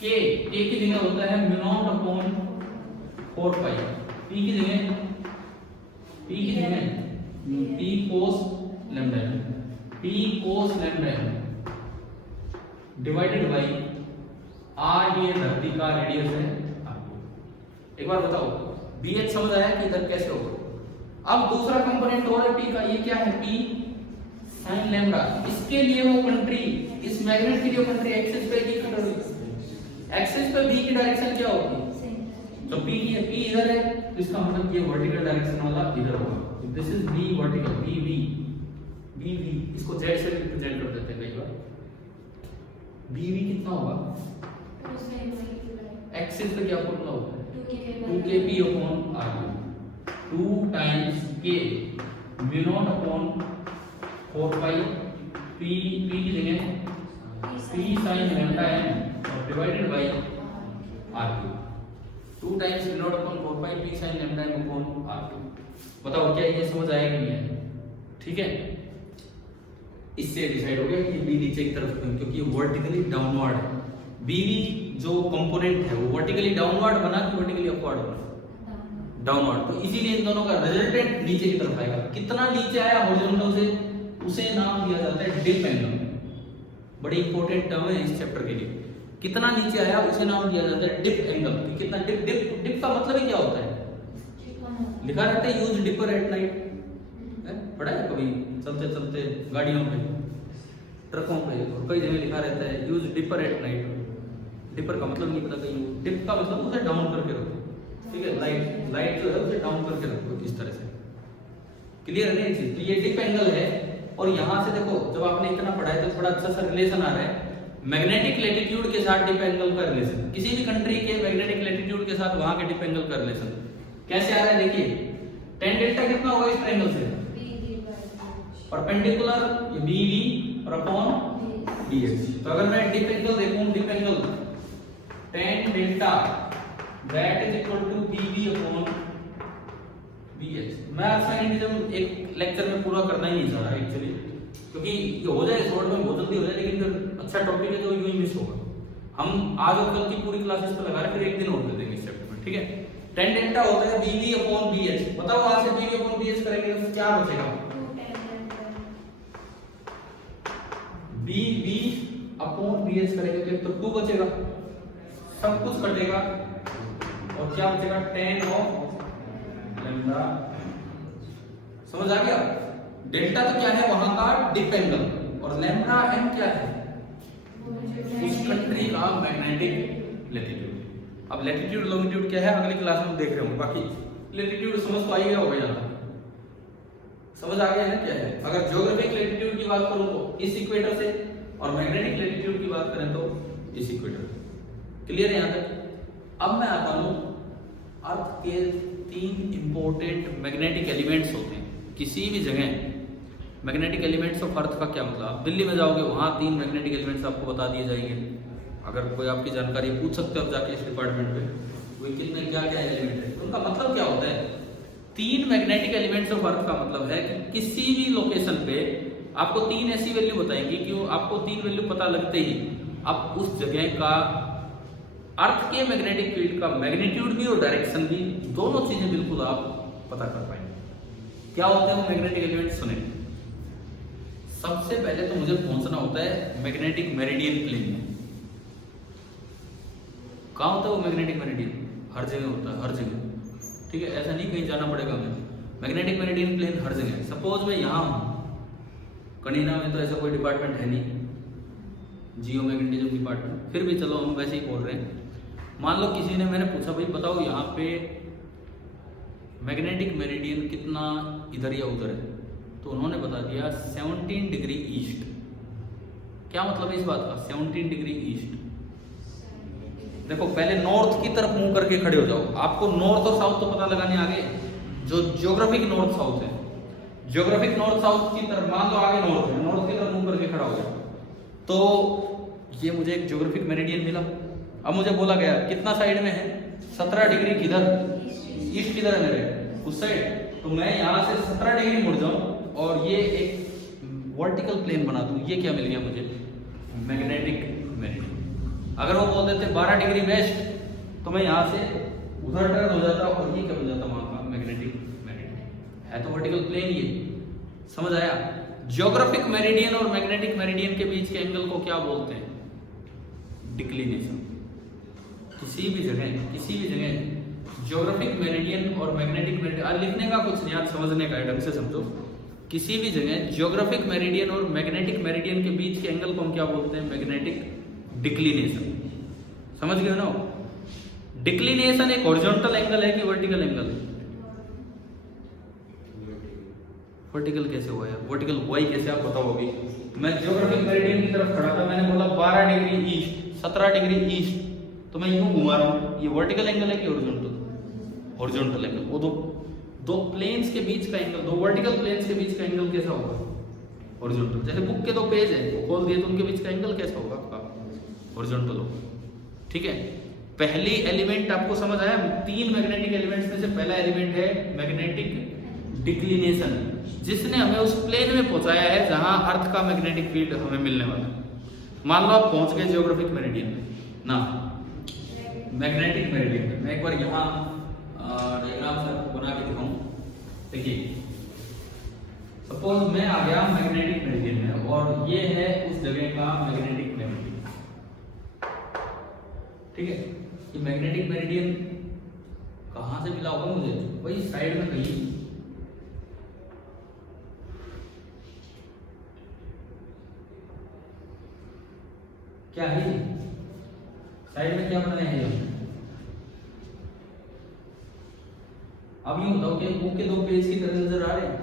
k की जगह होता है μ0/4 पाई, p की जगह p cos lambda m, p cos lambda m divided by r, ये धरती का रेडियस है। एक बार बताओ, bh समझ आया कि इधर कैसे होगा? अब दूसरा कंपोनेंट और है p का, ये क्या है? p sin lambda. इसके लिए वो कंट्री, इस मैग्नेट के लिए कंट्री एक्सिस पे की कंट्री, एक्सिस पे b की डायरेक्शन क्या होगी? तो p की p इधर है, तो इसका मतलब ये वर्टिकल डायरेक्शन वाला इधर होगा। This is b vertical, b इसको z से रिप्रेजेंट कर देते हैं कई बार। b कितना होगा? एक्सिस पे क्या फॉर्मूला होता है? 2kp/r², 2 times k μ0/4 pi, p की जगह p sin लैम्डा m और divided by r³। 2 times μ0/4 pi p sin lambda m/r³। बताओ क्या ये समझ आया कि नहीं आया? ठीक है, इससे डिसाइड हो गया कि बी नीचे की तरफ क्यों? क्योंकि वर्टिकली डाउनवर्ड है। बी जो कंपोनेंट है वो वर्टिकली डाउनवर्ड बना कि वर्टिकली अपवर्ड बना? डाउनवर्ड। तो इसीलिए इन दोनों का रिजल्टेंट नीचे की तरफ आएगा। कितना नीचे आया हॉरिजॉन्टल से, उसे नाम दिया जाता है डिप एंगल। बड़ी इंपॉर्टेंट टर्म है इस चैप्टर के लिए। कितना नीचे आया उसे नाम दिया जाता है डिप एंगल। कितना डिप का मतलब ही क्या होता है? लिखा रहता है यूज डिपर एट नाइट, पढ़ा है कभी? चलते चलते गाड़ियों पे, ट्रकों पे, और कई जगह लिखा रहता है use dipper at night. Dipper का मतलब नहीं पता कहीं, डिप का मतलब उसे डाउन करके रखो। ठीक है, लाइट जो है उसे डाउन करके रखो इस तरह से। क्लियर है नहीं चीज? तो ये डिप एंगल है, और यहां से देखो जब आपने इतना पढ़ा है तो थोड़ा अच्छा सा रिलेशन आ रहा है मैग्नेटिक लैटिट्यूड के साथ डिप एंगल का रिलेशन। किसी भी कंट्री के मैग्नेटिक लैटिट्यूड के साथ वहां के डिप एंगल का रिलेशन कैसे आ रहा है? देखिए tan डेल्टा कितना होगा इस ट्रायंगल से? परपेंडिकुलर ये BV और अपॉन BH। तो अगर मैं डिप एंगल देखूं, dip angle tan delta that is equal to BV upon BH। मैं साइंटिज्म एक लेक्चर में पूरा करना ही नहीं चाह रहा एक्चुअली, क्योंकि ये हो जाए शॉर्ट में बहुत जल्दी हो जाए, लेकिन फिर अच्छा टॉपिक है तो यूं ही मिस होगा। हम आज और कल की पूरी क्लासेस पे लगा रहे, फिर एक दिन और दे देंगे इस चैप्टर में। ठीक है, tan डेल्टा होता है BV अपॉन BH। बताओ वहां से BV अपॉन BH करेंगे तो क्या बचेगा? BV अपॉन BH करेंगे तो 2 बचेगा, सब कुछ कटेगा और क्या बचेगा? tan of lambda. समझ आ गया? डेल्टा तो क्या है? वहां का डिप एंगल, और लैम्डा m क्या है? उस कंट्री का मैग्नेटिक लैटिट्यूड। अब लैटिट्यूड लॉन्गिट्यूड क्या है अगली क्लास में देख रहे होंगे, बाकी लैटिट्यूड समझ तो आ ही गया होगा, यहाँ समझ आ गया है क्या है। अगर ज्योग्राफिक लैटिट्यूड की बात करूं तो इस इक्वेटर से, और मैग्नेटिक लैटिट्यूड की बात करें तो इस इक्वेटर। क्लियर है यहाँ तक। अब मैं आता हूं अर्थ के 3 इंपॉर्टेंट मैग्नेटिक एलिमेंट्स होते हैं किसी भी जगह। मैग्नेटिक एलिमेंट्स ऑफ अर्थ का क्या मतलब, आप दिल्ली में जाओगे वहां 3 मैग्नेटिक एलिमेंट्स आपको बता दिए जाएंगे। अगर कोई आपकी जानकारी पूछ सकते हो आप जाके इस डिपार्टमेंट पे, वो कितने क्या क्या एलिमेंट है, उनका मतलब क्या होता है। 3 मैग्नेटिक एलिमेंट्स ऑफ अर्थ का मतलब है कि किसी भी लोकेशन पे आपको 3 ऐसी वैल्यू बताएंगी कि आपको 3 वैल्यू पता लगते ही आप उस जगह का अर्थ के मैग्नेटिक फील्ड का मैग्नीट्यूड भी और डायरेक्शन भी, दोनों चीजें बिल्कुल आप पता कर पाएंगे। क्या होते हैं वो मैग्नेटिक एलिमेंट, सुने। सबसे पहले तो मुझे पहुंचना होता है मैग्नेटिक मेरिडियन प्लेन में। कहाँ होता है वो मैग्नेटिक मेरिडियन, हर जगह होता है, हर जगह, ठीक है। ऐसा नहीं कहीं जाना पड़ेगा हमें, मैग्नेटिक मेरिडियन प्लेन हर जगह। सपोज मैं यहाँ हूँ, कनीना में तो ऐसा कोई डिपार्टमेंट है नहीं, जियो मैग्नेटिज्म डिपार्टमेंट, फिर भी चलो हम वैसे ही बोल रहे हैं। मान लो किसी ने, मैंने पूछा भाई बताओ यहाँ पे मैग्नेटिक मेरिडियन कितना इधर या उधर है, तो उन्होंने बता दिया 17 डिग्री ईस्ट। क्या मतलब है इस बात का, 17 डिग्री ईस्ट। देखो पहले नॉर्थ की तरफ मुंह करके खड़े हो जाओ, आपको नॉर्थ और साउथ तो पता लगाने आगे, जो ज्योग्राफिक नॉर्थ साउथ है, ज्योग्राफिक नॉर्थ साउथ की तरफ मान लो आगे नॉर्थ है, नॉर्थ की तरफ मुंह करके खड़ा हो गया, तो ये मुझे एक ज्योग्राफिक मेरिडियन मिला। अब मुझे बोला गया कितना साइड में है, 17 डिग्री किधर, ईस्ट किधर है मेरे, उस साइड। तो मैं यहाँ से 17 डिग्री मुड़ जाऊं और ये एक वर्टिकल प्लेन बना दूं, ये क्या मिल गया मुझे, मैग्नेटिक मेरिडियन। अगर वो बोल देते 12 डिग्री वेस्ट, तो मैं यहाँ से उधर टर्न हो जाता और ये क्या बन जाता वहां का मैग्नेटिक मेरिडियन। है तो वर्टिकल प्लेन ये, समझ आया। ज्योग्राफिक मेरिडियन और मैग्नेटिक मेरिडियन के बीच के एंगल को क्या बोलते हैं, डिक्लिनेशन। किसी भी जगह ज्योग्राफिक मेरिडियन और मैग्नेटिक मेरिडियन, लिखने का कुछ नहीं, आज समझने का है, ढंग से समझो। किसी भी जगह ज्योग्राफिक मेरिडियन और मैग्नेटिक मेरिडियन के बीच के एंगल को हम क्या बोलते हैं, मैग्नेटिक डिक्लिनेशन। समझ गए ना। डिक्लिनेशन एक हॉरिजॉन्टल एंगल है कि वर्टिकल एंगल, वर्टिकल कैसे हुआ है, वर्टिकल हुआ ही कैसे, आप बताओ। अभी मैं ज्योग्राफिक मेरिडियन की तरफ खड़ा था, मैंने बोला 12 डिग्री ईस्ट, 17 डिग्री ईस्ट, तो मैं यूं घुमा रहा हूं, ये वर्टिकल एंगल है कि हॉरिजॉन्टल, हॉरिजॉन्टल एंगल। वो दो प्लेन्स के बीच का एंगल, 2 वर्टिकल प्लेन्स के बीच का एंगल कैसा होगा, हॉरिजॉन्टल। जैसे बुक के 2 पेज है, वो खोल दिए तो उनके बीच का एंगल कैसा होगा आपका, हॉरिजॉन्टल होगा, ठीक है। पहली एलिमेंट आपको समझ आया, 3 मैग्नेटिक एलिमेंट्स में से पहला एलिमेंट है मैग्नेटिक डिक्लिनेशन, जिसने हमें उस प्लेन में पहुंचाया है जहां अर्थ का मैग्नेटिक फील्ड हमें मिलने वाला है। मान लो आप पहुंच गए ज्योग्राफिक मेरिडियन में ना, मैग्नेटिक मेरिडियन में। मैं एक बार यहाँ डायग्राम से आपको बना के दिखाऊं। देखिए सपोज मैं आ गया मैग्नेटिक मेरिडियन में, और ये है उस जगह का मैग्नेटिक मेरिडियन, ठीक है। ये मैग्नेटिक मेरिडियन कहां से मिला होगा मुझे, वही साइड में कहीं, क्या है साइड में, क्या बनाए हैं। अब यूं बताओ कि बुक के 2 पेज की तरह नजर आ रहे हैं,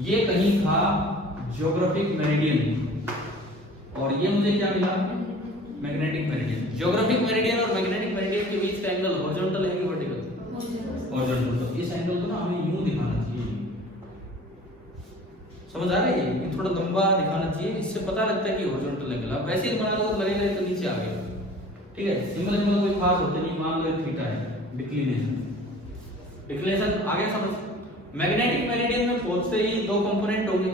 ये कहीं था ज्योग्राफिक मेरिडियन, और ये मुझे क्या मिला, मैग्नेटिक मेरिडियन। ज्योग्राफिक मेरिडियन और मैग्नेटिक मेरिडियन के बीच का एंगल हॉरिजॉन्टल है कि वर्टिकल, हॉरिजॉन्टल। इस एंगल को ना हमें यूं दिखाना चाहिए, समझ आ रही है, थोड़ा लंबा दिखाना चाहिए, इससे पता लगता है कि हॉरिजॉन्टल एंगल। आप वैसे ही बना लो तो लगेगा तो नीचे आ गया, ठीक है। सिंपल सिंपल कोई खास होते नहीं, मान लो थीटा है, डिक्लिनेशन, डिक्लिनेशन आगे समझ। मैग्नेटिक मेरिडियन में पहुंचते ही 2 कंपोनेंट होंगे,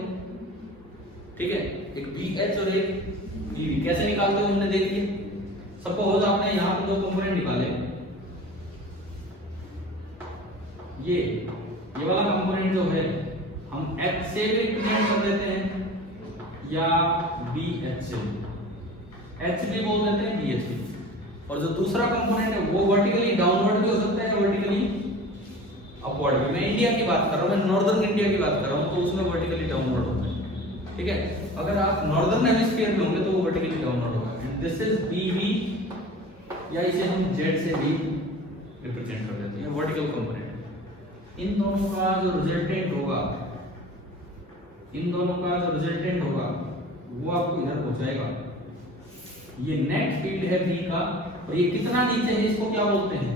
ठीक है, एक BH और एक BV। कैसे निकालते हैं हमने देख लिया। सपोज आपने यहाँ पे 2 कंपोनेंट निकाले, ये वाला कंपोनेंट जो है हम H से भी रिप्रेजेंट कर देते हैं या BH से, H भी बोल देते हैं BH भी। और जो दूसरा कंपोनेंट है वो वर्टिकली डाउनवर्ड भी हो सकता है या वर्टिकली अपवर्ड भी। मैं इंडिया की बात कर रहा हूँ, मैं नॉर्दर्न इंडिया की बात कर रहा हूँ, तो उसमें वर्टिकली डाउनवर्ड होता है, ठीक है। अगर आप नॉर्दर्न हेमिस्फीयर में होंगे तो वो वर्टिकली डाउनवर्ड होगा। दिस इज बीवी, या इसे हम जेड से भी रिप्रेजेंट कर देते हैं, वर्टिकल कंपोनेंट। इन दोनों का जो रिजल्टेंट होगा, वो आपको इधर पहुंचाएगा। ये नेट फील्ड है बी का, और ये कितना नीचे है इसको क्या बोलते हैं?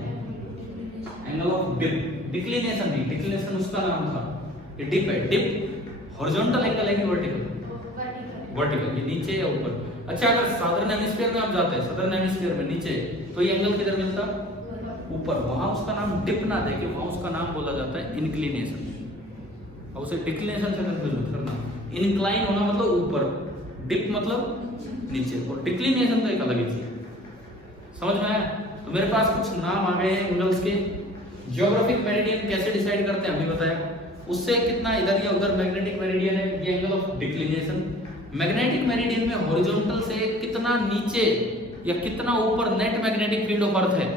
Angle of dip. डिक्लिनेशन नहीं, डिक्लिनेशन उसका नाम था, ये डिप है। डिप हॉरिजॉन्टल एंगल है कि वर्टिकल? वर्टिकल। ये नीचे या ऊपर? अच्छा, अगर सादर्न हेमिस्फीयर में आप जाते हैं, सदर्न हेमिस्फीयर में नीचे, तो ये एंगल किधर मिलता? ऊपर। वहां उसका नाम डिप ना देके वहां उसका नाम बोला जाता है इंक्लिनेशन। और उसे डिक्लिनेशन से कंफ्यूज मत करना। इंक्लाइन होना मतलब ऊपर, डिप मतलब नीचे, और डिक्लिनेशन तो एक अलग ही चीज है। समझ में आया? तो मेरे पास कुछ नाम आ गए हैं एंगल्स के। ज्योग्राफिक मेरिडियन कैसे डिसाइड करते हैं अभी बताया, उससे कितना इधर या उधर मैग्नेटिक मेरिडियन है, ये angle of declination. Magnetic meridian में हॉरिजॉन्टल से कितना नीचे या कितना ऊपर net magnetic field of earth है,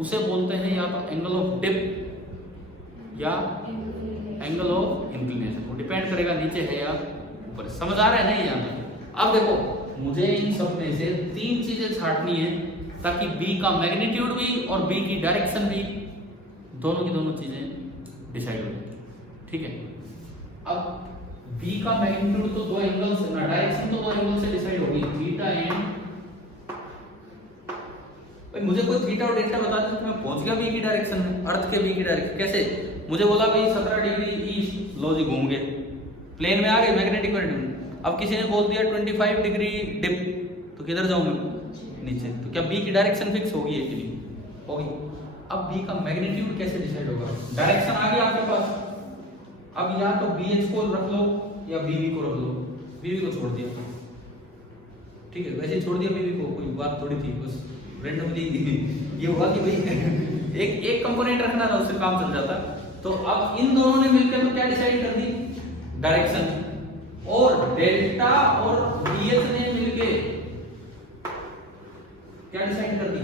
उसे बोलते हैं या तो एंगल ऑफ डिप या एंगल ऑफ इंक्लिनेशन। वो डिपेंड करेगा नीचे है या ऊपर। समझ आ रहा है नहीं? यहाँ अब देखो, मुझे इन सब में से 3 चीजें छांटनी है ताकि बी का मैग्नीट्यूड भी और बी की डायरेक्शन भी, दोनों की दोनों चीजें डिसाइड हो जाए। ठीक है, अब बी का मैग्नीट्यूड तो 2 एंगल से, डायरेक्शन तो 2 एंगल से डिसाइड होगी, थीटा एंड, मुझे कोई थीटा और डेल्टा बता दो तो मैं पहुंच गया बी की डायरेक्शन में, अर्थ के बी की डायरेक्शन। कैसे? मुझे बोला भाई 17 डिग्री ईस्ट, लो जी घूम गए, प्लेन में आ गए मैग्नेटिक मेरिडियन। अब किसी ने बोल दिया 25 डिग्री डिप, तो किधर जाऊं मैं? नीचे। तो क्या बी की डायरेक्शन फिक्स होगी है कि नहीं? होगी। अब बी का मैग्नीट्यूड कैसे डिसाइड होगा? डायरेक्शन आ गई आपके पास, अब या तो बी एच को रख लो या बीवी को रख लो। बीवी को छोड़ दिया, ठीक है, वैसे छोड़ दिया बीवी को, कोई बात थोड़ी थी, बस रेंडमली ये हुआ कि भाई एक कंपोनेंट रखना था, उससे काम चल जाता। तो अब इन दोनों ने मिलकर तो क्या डिसाइड कर दी? डायरेक्शन। और डेल्टा और बीएच ने मिलके क्या डिसाइड कर दी?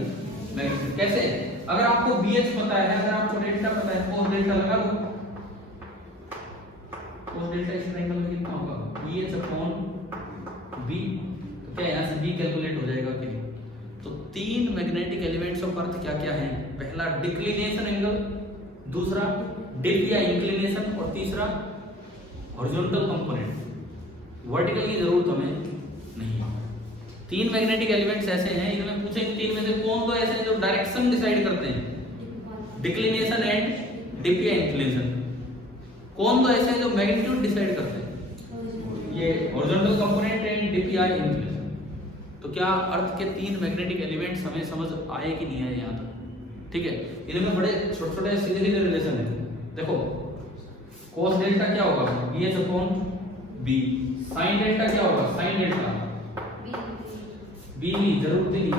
मैग्नीट्यूड। कैसे? अगर आपको बीएच पता है, अगर आपको डेल्टा पता है, cos डेल्टा लगा लो। cos डेल्टा इस ट्रायंगल में कितना होगा? BH upon B. तो क्या यहां से बी कैलकुलेट हो जाएगा कि नहीं? तो 3 मैग्नेटिक एलिमेंट्स ऑफ अर्थ क्या क्या हैं? पहला डिक्लिनेशन एंगल, दूसरा डिप या इंक्लिनेशन, और तीसरा हॉरिजॉन्टल कंपोनेंट। वर्टिकल की जरूरत हमें नहीं है। 3 मैग्नेटिक एलिमेंट्स ऐसे हैं, इनमें पूछे 3 में से कौन तो ऐसे हैं जो डायरेक्शन डिसाइड करते हैं? डिक्लिनेशन एंड डिप या इंक्लिनेशन। कौन तो ऐसे हैं जो मैग्नीट्यूड डिसाइड करते हैं? ये हॉरिजॉन्टल कंपोनेंट एंड डिप या इंक्लिनेशन। तो क्या अर्थ के 3 मैग्नेटिक एलिमेंट्स हमें समझ आए कि नहीं आए यहाँ तक? ठीक है, इनमें बड़े छोटे छोटे सीधे सीधे रिलेशन है। देखो, cos डेल्टा क्या होगा? bh upon b। sin delta क्या होगा? sin delta b। जरूरत ही नहीं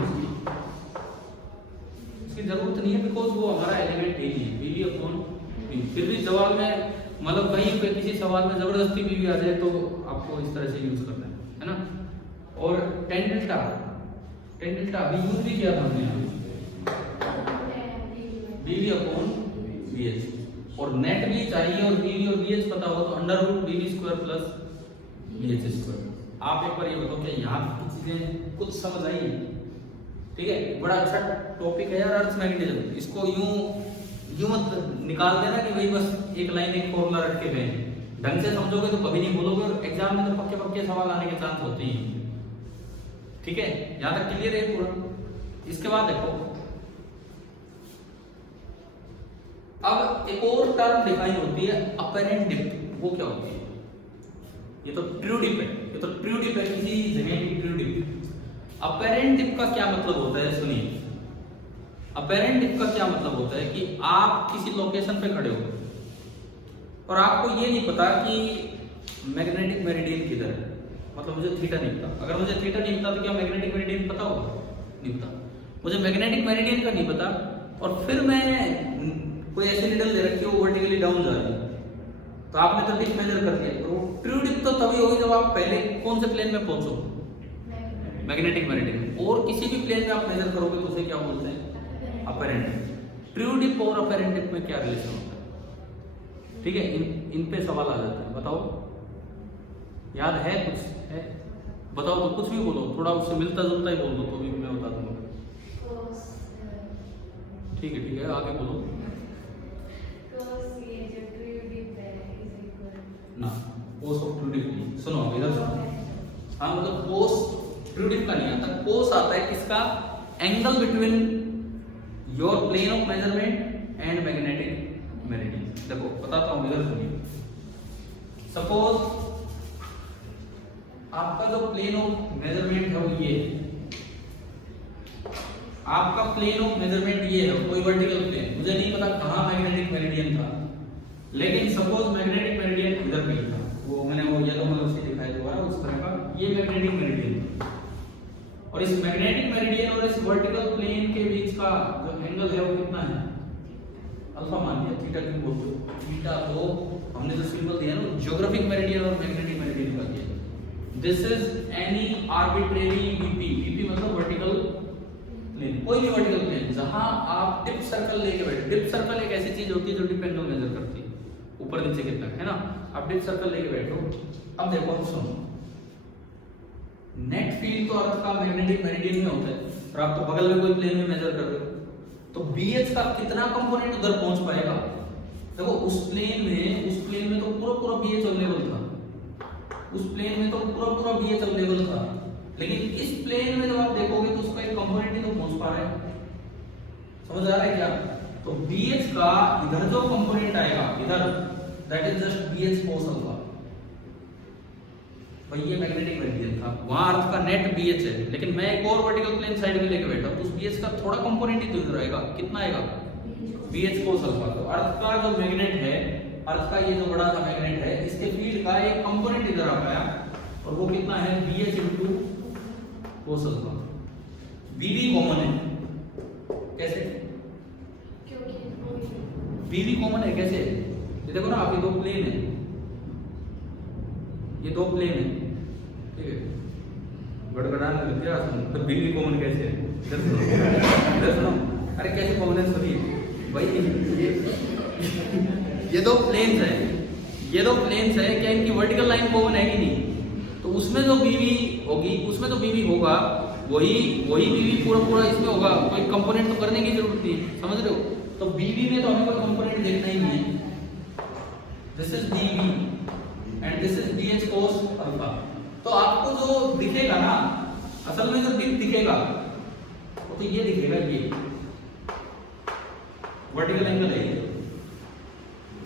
इसकी जरूरत नहीं है, बिकॉज वो हमारा एलिमेंट ही नहीं है। bv upon b। फिर भी जवाब में मतलब कहीं पे किसी सवाल में जबरदस्ती bv आ जाए तो आपको इस तरह से यूज करना है ना। और tan डेल्टा अभी यूज भी किया था हमने, bv अपॉन bh। और नेट भी चाहिए और bv और bh पता हो तो under root bv square plus bh square. आप एक बार ये बताओ कि यहाँ की चीजें कुछ समझ आई? ठीक है, बड़ा अच्छा टॉपिक है यार अर्थ मैग्नेटिज्म। इसको यूं मत निकाल देना कि भाई बस एक लाइन एक फॉर्मूला रख के गए। ढंग से समझोगे तो कभी नहीं बोलोगे, और एग्जाम में तो पक्के सवाल आने के चांस होते ही। ठीक है, यहाँ तक क्लियर है पूरा? इसके बाद देखो, अब एक और टर्म डिफाइन होती है अपरेंट डिप। वो क्या होती है? ये तो ट्रू डिप है, किसी जगह की ट्रू डिप। अपरेंट डिप का क्या मतलब होता है? सुनिए, अपरेंट डिप का क्या मतलब होता है कि आप किसी लोकेशन पे खड़े हो और आपको ये नहीं पता कि मैग्नेटिक मेरिडियन किधर है। मतलब मुझे थीटा नहीं पता। अगर मुझे थीटा नहीं पता तो क्या मैग्नेटिक मेरिडियन पता होगा? नहीं पता। मुझे मैग्नेटिक मेरिडियन का नहीं पता, और फिर मैं कोई ऐसी निडल दे रखी हो वर्टिकली डाउन जा रही है, तो आपने तो डिप मेजर कर दिया। तो ट्रू डिप तो तभी होगी जब आप पहले कौन से प्लेन में पहुंचो? Magnetic meridian. और किसी भी प्लेन में आप मेजर करोगे तो उसे क्या बोलते हैं? Apparent dip. ट्रू डिप और अपरेंट डिप में क्या रिलेशन होता है? ठीक है, इन पे सवाल आ जाता है, बताओ, याद है कुछ है? बताओ तो, कुछ भी बोलो, थोड़ा उससे मिलता जुलता ही बोल दो तो भी मैं बता दूंगा। ठीक है आगे बोलो ना। कोस ऑफ ट्रू डिप, सुनो इधर सुनो। हाँ मतलब कोस ट्रू डिप का नहीं आता, कोस आता है किसका, angle between your plane of measurement and magnetic meridian. देखो बताता हूँ, इधर सुनिए। सपोज आपका जो प्लेन ऑफ मेजरमेंट है वो ये, आपका प्लेन ऑफ मेजरमेंट ये है, कोई वर्टिकल प्लेन, मुझे नहीं पता कहाँ मैग्नेटिक मेरिडियन था, लेकिन सपोज मैग्नेटिक मेरिडियन इधर पे था, वो मैंने वो येलो कलर से दिखाया दोबारा उस तरह का, ये मैग्नेटिक मेरिडियन। और इस मैग्नेटिक मेरिडियन और इस वर्टिकल प्लेन के बीच का जो एंगल है वो कितना है, अल्फा मान लिया, थीटा क्यों बोलते हो, थीटा तो हमने जो सिंबल दिया ना ज्योग्राफिक मेरिडियन और मैग्नेटिक मेरिडियन का दिया। This is any arbitrary VP, VP मतलब वर्टिकल प्लेन, कोई भी वर्टिकल प्लेन जहां आप डिप सर्कल लेके बैठे। डिप सर्कल एक ऐसी चीज होती है जो डिप एंगल मेजर करती है, ऊपर नीचे कितना है ना। आप डिप सर्कल लेके बैठो, अब देखो सुनो, नेट फील्ड तो अर्थ का मैग्नेटिक मेरिडियन में होता है, और आप तो बगल में कोई प्लेन में मेजर कर रहे हो, तो बीएच का कितना कंपोनेंट उधर पहुंच पाएगा। देखो उस प्लेन में तो पूरा बीएच अवेलेबल था, उस प्लेन में तो पूरा बीएच अवेलेबल था, लेकिन इस प्लेन में जब आप देखोगे तो उसका एक कंपोनेंट ही तो पहुंच पा रहा है। समझ आ रहा है क्या? तो बीएच का इधर जो कंपोनेंट आएगा इधर, that is just BH cos alpha. भाई ये मैग्नेटिक मेरिडियन था, वहां अर्थ का नेट बीएच है, लेकिन मैं एक और वर्टिकल प्लेन साइड में लेके बैठा हूं, तो उस बीएच का थोड़ा कंपोनेंट ही तो इधर आएगा, कितना आएगा, बीएच कोस अल्फा। तो अर्थ का जो मैग्नेट है, अर्थ का ये जो बड़ा सा मैग्नेट है, इसके फील्ड का एक कंपोनेंट इधर आ पाया, और वो कितना है, बीएच इनटू कोस अल्फा। बीबी कॉमन है, कैसे, बीबी कॉमन है कैसे, ये देखो ना आप, ये दो प्लेन है, ये दो प्लेन है, ठीक है, गड़गड़ाने लग गया तो बीबी कॉमन कैसे है, इधर सुनो, अरे कैसे कॉमन सुनिए भाई, ये दो प्लेन्स है, ये दो प्लेन्स है, क्या इनकी वर्टिकल लाइन कॉमन है कि नहीं, तो उसमें जो बीवी होगी, उसमें तो बीवी होगा, वही बीवी पूरा इसमें होगा, कोई कंपोनेंट तो करने की जरूरत नहीं, समझ रहे हो। तो बीवी में तो हमें कोई कंपोनेंट देखना ही नहीं है, this is BV and this is BH cos alpha. तो आपको जो दिखेगा ना, असल में जो डिप दिखेगा वो तो ये दिखेगा, ये वर्टिकल एंगल है,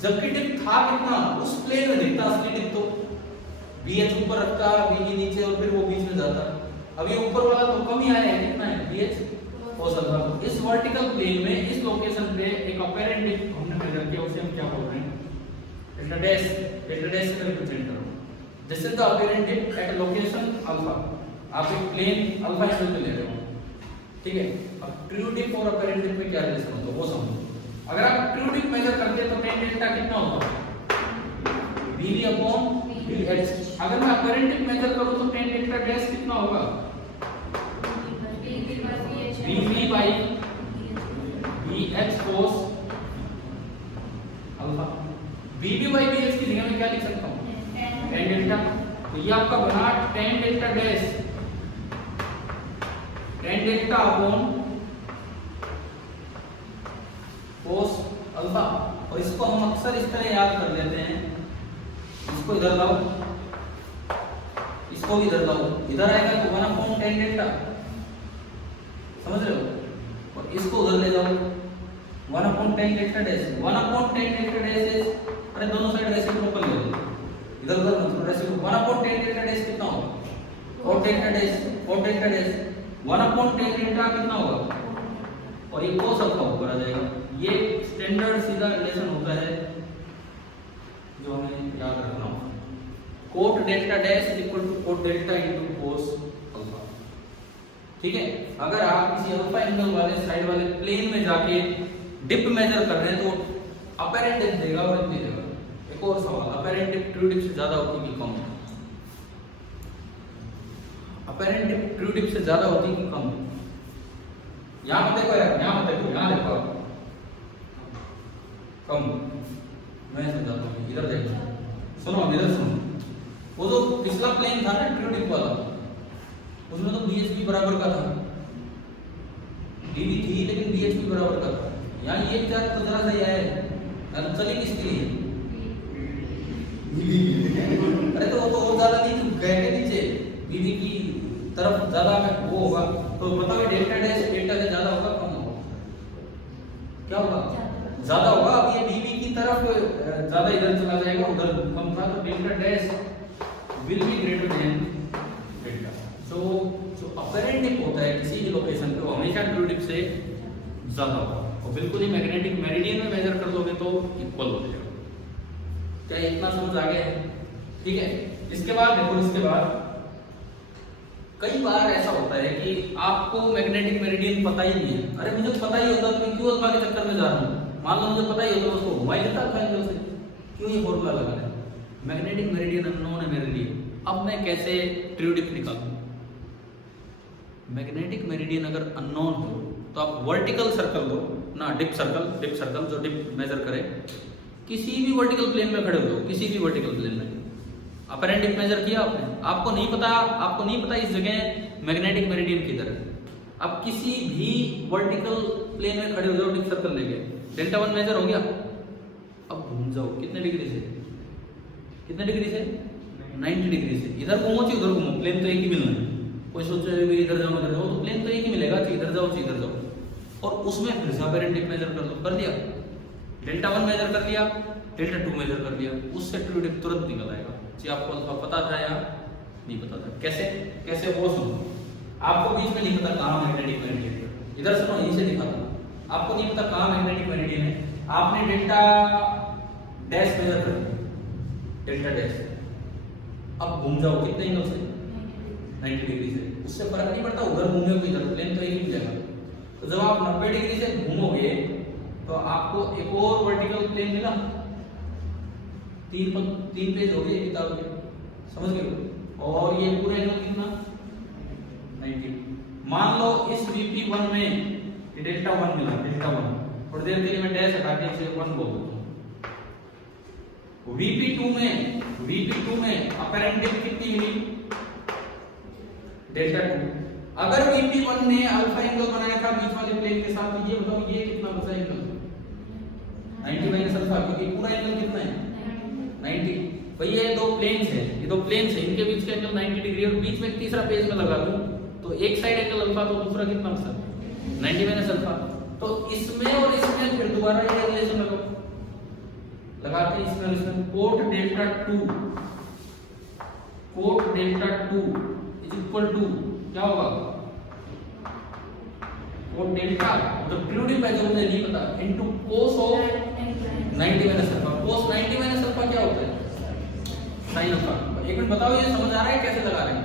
जबकि डिप था कितना, उस प्लेन में दिखता असली डिप, तो बीएच ऊपर रखता, बीवी नीचे, और फिर वो बीच में जाता। अब ये ऊपर वाला तो कम ही आया है, कितना है, बीएच कोस अल्फा। इस वर्टिकल प्लेन में इस लोकेशन पे एक अपैरेंट डिप हमने मेजर किया, उसे हम क्या बोल रहे हैं, डेल्टा डैश से रिप्रेजेंट करो, this is the apparent dip at location alpha. आप एक प्लेन अल्फा एंगल पे ले रहे हो, ठीक है। अब ट्रू डिप और अपैरेंट डिप में क्या रिलेशन होता है वो समझो। अगर आप ट्रू डिप मेजर करते हैं तो tan डेल्टा कितना होता है, बीवी अपॉन बीएच। अगर मैं अपैरेंट डिप मेजर करूं तो tan डेल्टा डैश कितना होगा, बीवी बाई बीएच कोस अल्फा। बीवी बाई बीएच की जगह में क्या लिख सकता हूं, tan डेल्टा। तो ये आपका बना tan delta dash, tan delta upon cos alpha. और इसको हम अक्सर इस तरह याद कर लेते हैं, इसको इधर लाओ, इसको भी इधर लाओ, इधर आएगा तो 1 अपॉन tan डेल्टा, समझ रहे हो, और इसको उधर ले जाओ 1 upon tan delta dash. 1 upon tan delta dash is, अरे दोनों साइड रेसिप्रोकल ले लो, इधर उधर मतलब reciprocal. 1 upon tan delta dash कितना होगा, cot delta dash, cot delta dash 1 upon tan delta कितना होगा, और ये cos अल्फा ऊपर आ जाएगा। ये स्टैंडर्ड सीधा रिलेशन होता है जो हमें याद रखना होगा, cot delta dash equal to cot delta into cos alpha, ठीक है। अगर आप किसी अल्फा एंगल वाले साइड वाले प्लेन में जाके डिप मेजर कर रहे हैं तो अपैरेंट डिप देगा और इतनी देगा। एक और सवाल, अपैरेंट डिप ट्रू डिप से ज्यादा होती कि कम, अपैरेंट डिप ट्रू डिप से ज्यादा होती कि कम, यहां मत देखो यार, यहां मत देखो, यहां देखो, कम। मैं समझाता हूं, इधर देखो, सुनो इधर सुनो। वो जो पिछला प्लेन था ना ट्रू डिप वाला, उसमें तो BHP बराबर का था, DB थी लेकिन BHP बराबर का था। यहाँ ये विचार तो जरा सही है, चली किसके लिए? अरे तो वो तो और ज्यादा नहीं गए के नीचे, बीबी की तरफ ज्यादा वो होगा, तो बताओ डेल्टा डैश डेल्टा से ज्यादा होगा कम होगा? क्या होगा? ज्यादा होगा। अब ये बीबी की तरफ ज्यादा इधर चला जाएगा, उधर कम था, तो delta dash will be greater than delta. जो अपरेंट डिप होता है किसी भी लोकेशन पे, वो हमेशा ट्रू डिप से ज्यादा होगा, और बिल्कुल ही मैग्नेटिक मेरिडियन में मेजर कर दोगे तो इक्वल हो जाएगा। क्या इतना समझ आ गया है? ठीक है। इसके बाद देखो, इसके बाद कई बार ऐसा होता है कि आपको मैग्नेटिक मेरिडियन पता ही नहीं है। अरे मुझे पता ही होता तो मैं क्यों अल्फा के चक्कर में जा रहा हूँ? मान लो मुझे पता ही होता, उसको घुमा ही देता अल्फा एंगल से, क्यों ये फॉर्मूला लगाना है? मैग्नेटिक मेरिडियन अननोन है मेरे लिए, अब मैं कैसे ट्रू डिप निकालूं? मैग्नेटिक मेरिडियन अगर अननोन हो तो आप वर्टिकल सर्कल दो ना, डिप सर्कल जो डिप मेजर करे, किसी भी वर्टिकल प्लेन में खड़े हो, किसी भी वर्टिकल प्लेन में अपरेंट डिप मेजर किया आपने, आपको नहीं पता इस जगह मैग्नेटिक मेरिडियन किधर है। अब किसी भी वर्टिकल प्लेन में खड़े हो जाओ, डिप सर्कल लेके, डेल्टा 1 मेजर हो गया। अब घूम जाओ कितने डिग्री से? 90 डिग्री से। इधर घूमो चाहे उधर घूमो, प्लेन तो एक ही मिलना है। कोई सोचे इधर जाओ तो प्लेन तो एक ही मिलेगा, चाहे इधर जाओ चाहे इधर जाओ। और उसमें फिर से अपरेंट डिप मेजर कर लो, कर दिया, डेल्टा 1 मेजर कर लिया, डेल्टा 2 मेजर कर लिया, उससे ट्रू डिप तुरंत निकल आएगा। जी आपको अल्फा पता था या नहीं पता था? कैसे वो सुनो, आपको बीच में नहीं पता कहाँ मैग्नेटिक मेरिडियन है, इधर सुनो यहीं से दिखाता, आपको नहीं पता कहाँ मैग्नेटिक मेरिडियन है, आपने डेल्टा डैश मेजर कर दिया, डेल्टा डैश। अब घूम जाओ कितने एंगल से? 90 डिग्री से। उससे फर्क नहीं पड़ता उधर घूमने को, इधर प्लेन तो एक ही मिलेगा। तो जब आप 90 डिग्री से घूमोगे तो आपको एक और वर्टिकल प्लेन मिला, तीन पेज हो गए किताब के, समझ गए? और ये पूरा एंगल कितना? 90। मान लो इस VP1 में डेल्टा 1 मिला, डेल्टा 1, थोड़ी देर के लिए मैं डैश हटा के इसे 1 बोल देता हूं। VP2 में अपरेंट डिप कितनी हुई? डेल्टा 2। अगर VP1 ने अल्फा एंगल बनाया था बीच वाले प्लेन के साथ, तो ये बताओ ये कितना बचा एंगल? 90 माइनस अल्फा, क्योंकि पूरा एंगल कितना है? 90। भाई ये दो प्लेन्स हैं, इनके बीच का एंगल 90 डिग्री, और बीच में तीसरा पेज में लगा दूं तो एक साइड एंगल अल्फा, तो दूसरा कितना बचा? 90 माइनस अल्फा। तो इसमें और इसमें फिर दोबारा ये रिलेशन लगाते हैं, इसमें cot delta 2 is equal to क्या होगा? कोट डेल्टा तो ट्रू डिप है जो मुझे नहीं पता, into cos of 90 minus alpha. Cos 90 minus alpha क्या होता है? Sine alpha. एक मिनट बताओ, ये समझ आ रहा है कैसे लगा रहे हैं?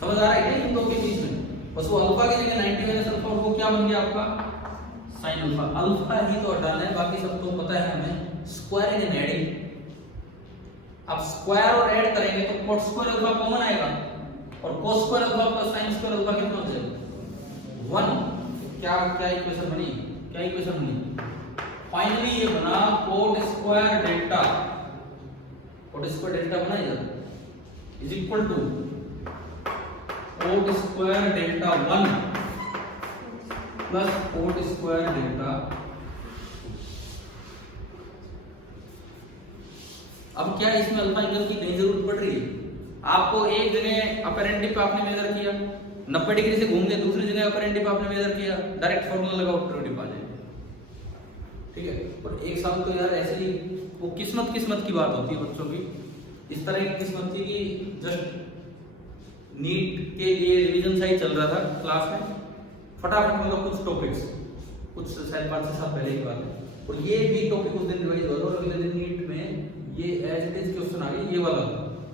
समझ आ रहा है क्या इन दो के बीच में? बस वो अल्फा की जगह 90 माइनस अल्फा, और वो क्या बन गया आपका? Sine alpha. अल्फा ही तो हटाना है, बाकी सब तो पता है हमें। स्क्वायर एंड एडिंग, अब स्क्वायर और ऐड करेंगे तो कोट स्क्वायर अल्फा कॉमन आएगा, और cos square alpha plus sine square alpha कितना हो जाएगा? 1। क्या इक्वेशन बनी? फाइनली ये बना कोट स्क्वायर डेल्टा बना इधर is equal to cot square delta 1 plus cot square delta. अब क्या इसमें अल्फा एंगल की नहीं जरूरत पड़ रही है? आपको एक जगह अपरेंट डिप आपने मेजर किया, 90 डिग्री से घूम के दूसरी जगह अपरेंट डिप आपने मेजर किया, डायरेक्ट फार्मूला लगाओ, ट्रू डिप आ जाएगा। ठीक है। और एक साल तो यार ऐसे ही वो किस्मत की बात होती है बच्चों की, इस तरह की किस्मत थी कि जस्ट नीट के लिए रिवीजन सा ही चल रहा था क्लास में, फटाफट मतलब कुछ टॉपिक्स, कुछ शायद 5-6 साल पहले की बात है, और ये भी टॉपिक उस दिन रिवाइज हुआ, और अगले दिन नीट में ये एज इट इज क्वेश्चन आ गया, ये वाला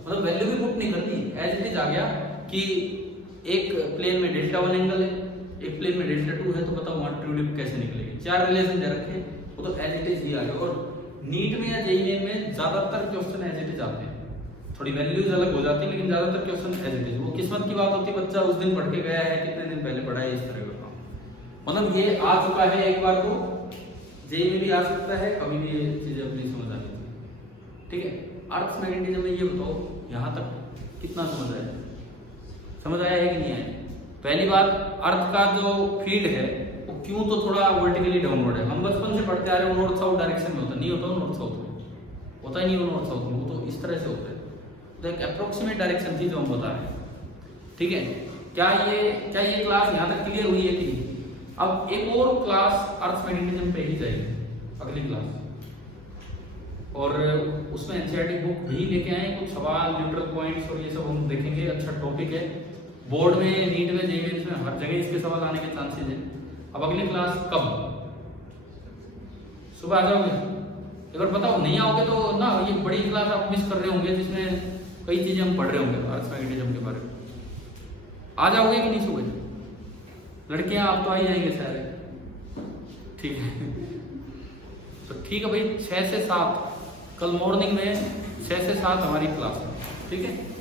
मतलब वैल्यू भी पुट नहीं करनी, एज इट इज आ गया कि एक प्लेन में डेल्टा 1 एंगल है, एक प्लेन में डेल्टा 2 है, तो बताओ वहां ट्रू डिप कैसे निकलेगी? 4 रिलेशन दे रखे, वो तो एज इट इज ही आ गया। और नीट में या जेईई में ज्यादातर क्वेश्चन एज इट इज आते हैं, थोड़ी वैल्यूज अलग हो जाती है, लेकिन ज्यादातर क्वेश्चन एज इट इज। वो किस्मत की बात होती है, बच्चा उस दिन पढ़ के गया है, कितने दिन पहले पढ़ा है, इस तरह का काम। मतलब ये आ चुका है एक बार, तो जेईई में भी आ सकता है, कभी भी ये चीजें अपनी समझ आ जाती है। ठीक है। अर्थ मैग्नेटिज्म में ये बताओ यहाँ तक कितना समझ आया? समझ आया है कि नहीं आया? पहली बात, अर्थ का जो फील्ड है वो क्यों तो थोड़ा वर्टिकली डाउनवर्ड है। हम बचपन से पढ़ते आ रहे हैं नॉर्थ साउथ डायरेक्शन में होता नहीं होता, नॉर्थ साउथ में होता ही नहीं हो, नॉर्थ साउथ में वो तो इस तरह से होता है। तो एक अप्रोक्सीमेट डायरेक्शन थी जो हम बता रहे हैं, ठीक है। क्या ये क्लास यहाँ तक क्लियर हुई है कि नहीं? अब एक और क्लास अर्थमेटिज्म पे ही जाएगी, अगली क्लास, और उसमें एनसीईआरटी बुक भी लेके आए, कुछ सवाल, न्यूट्रल पॉइंट्स और ये सब हम देखेंगे। अच्छा टॉपिक है, बोर्ड में, नीट में, जेईई में हर जगह इसके सवाल आने के चांसेस है। अब अगली क्लास कब? सुबह आ जाओगे? अगर बताओ नहीं आओगे तो ना, ये बड़ी क्लास आप मिस कर रहे होंगे जिसमें कई चीजें हम पढ़ रहे होंगे अर्थमेटिज्म के बारे में। आ जाओगे कि नहीं सुबह? लड़कियां आप तो आ ही जाएंगे सारे, ठीक है। तो ठीक है भाई, 6 से 7 कल मॉर्निंग में 6 से 7 हमारी क्लास है, ठीक है।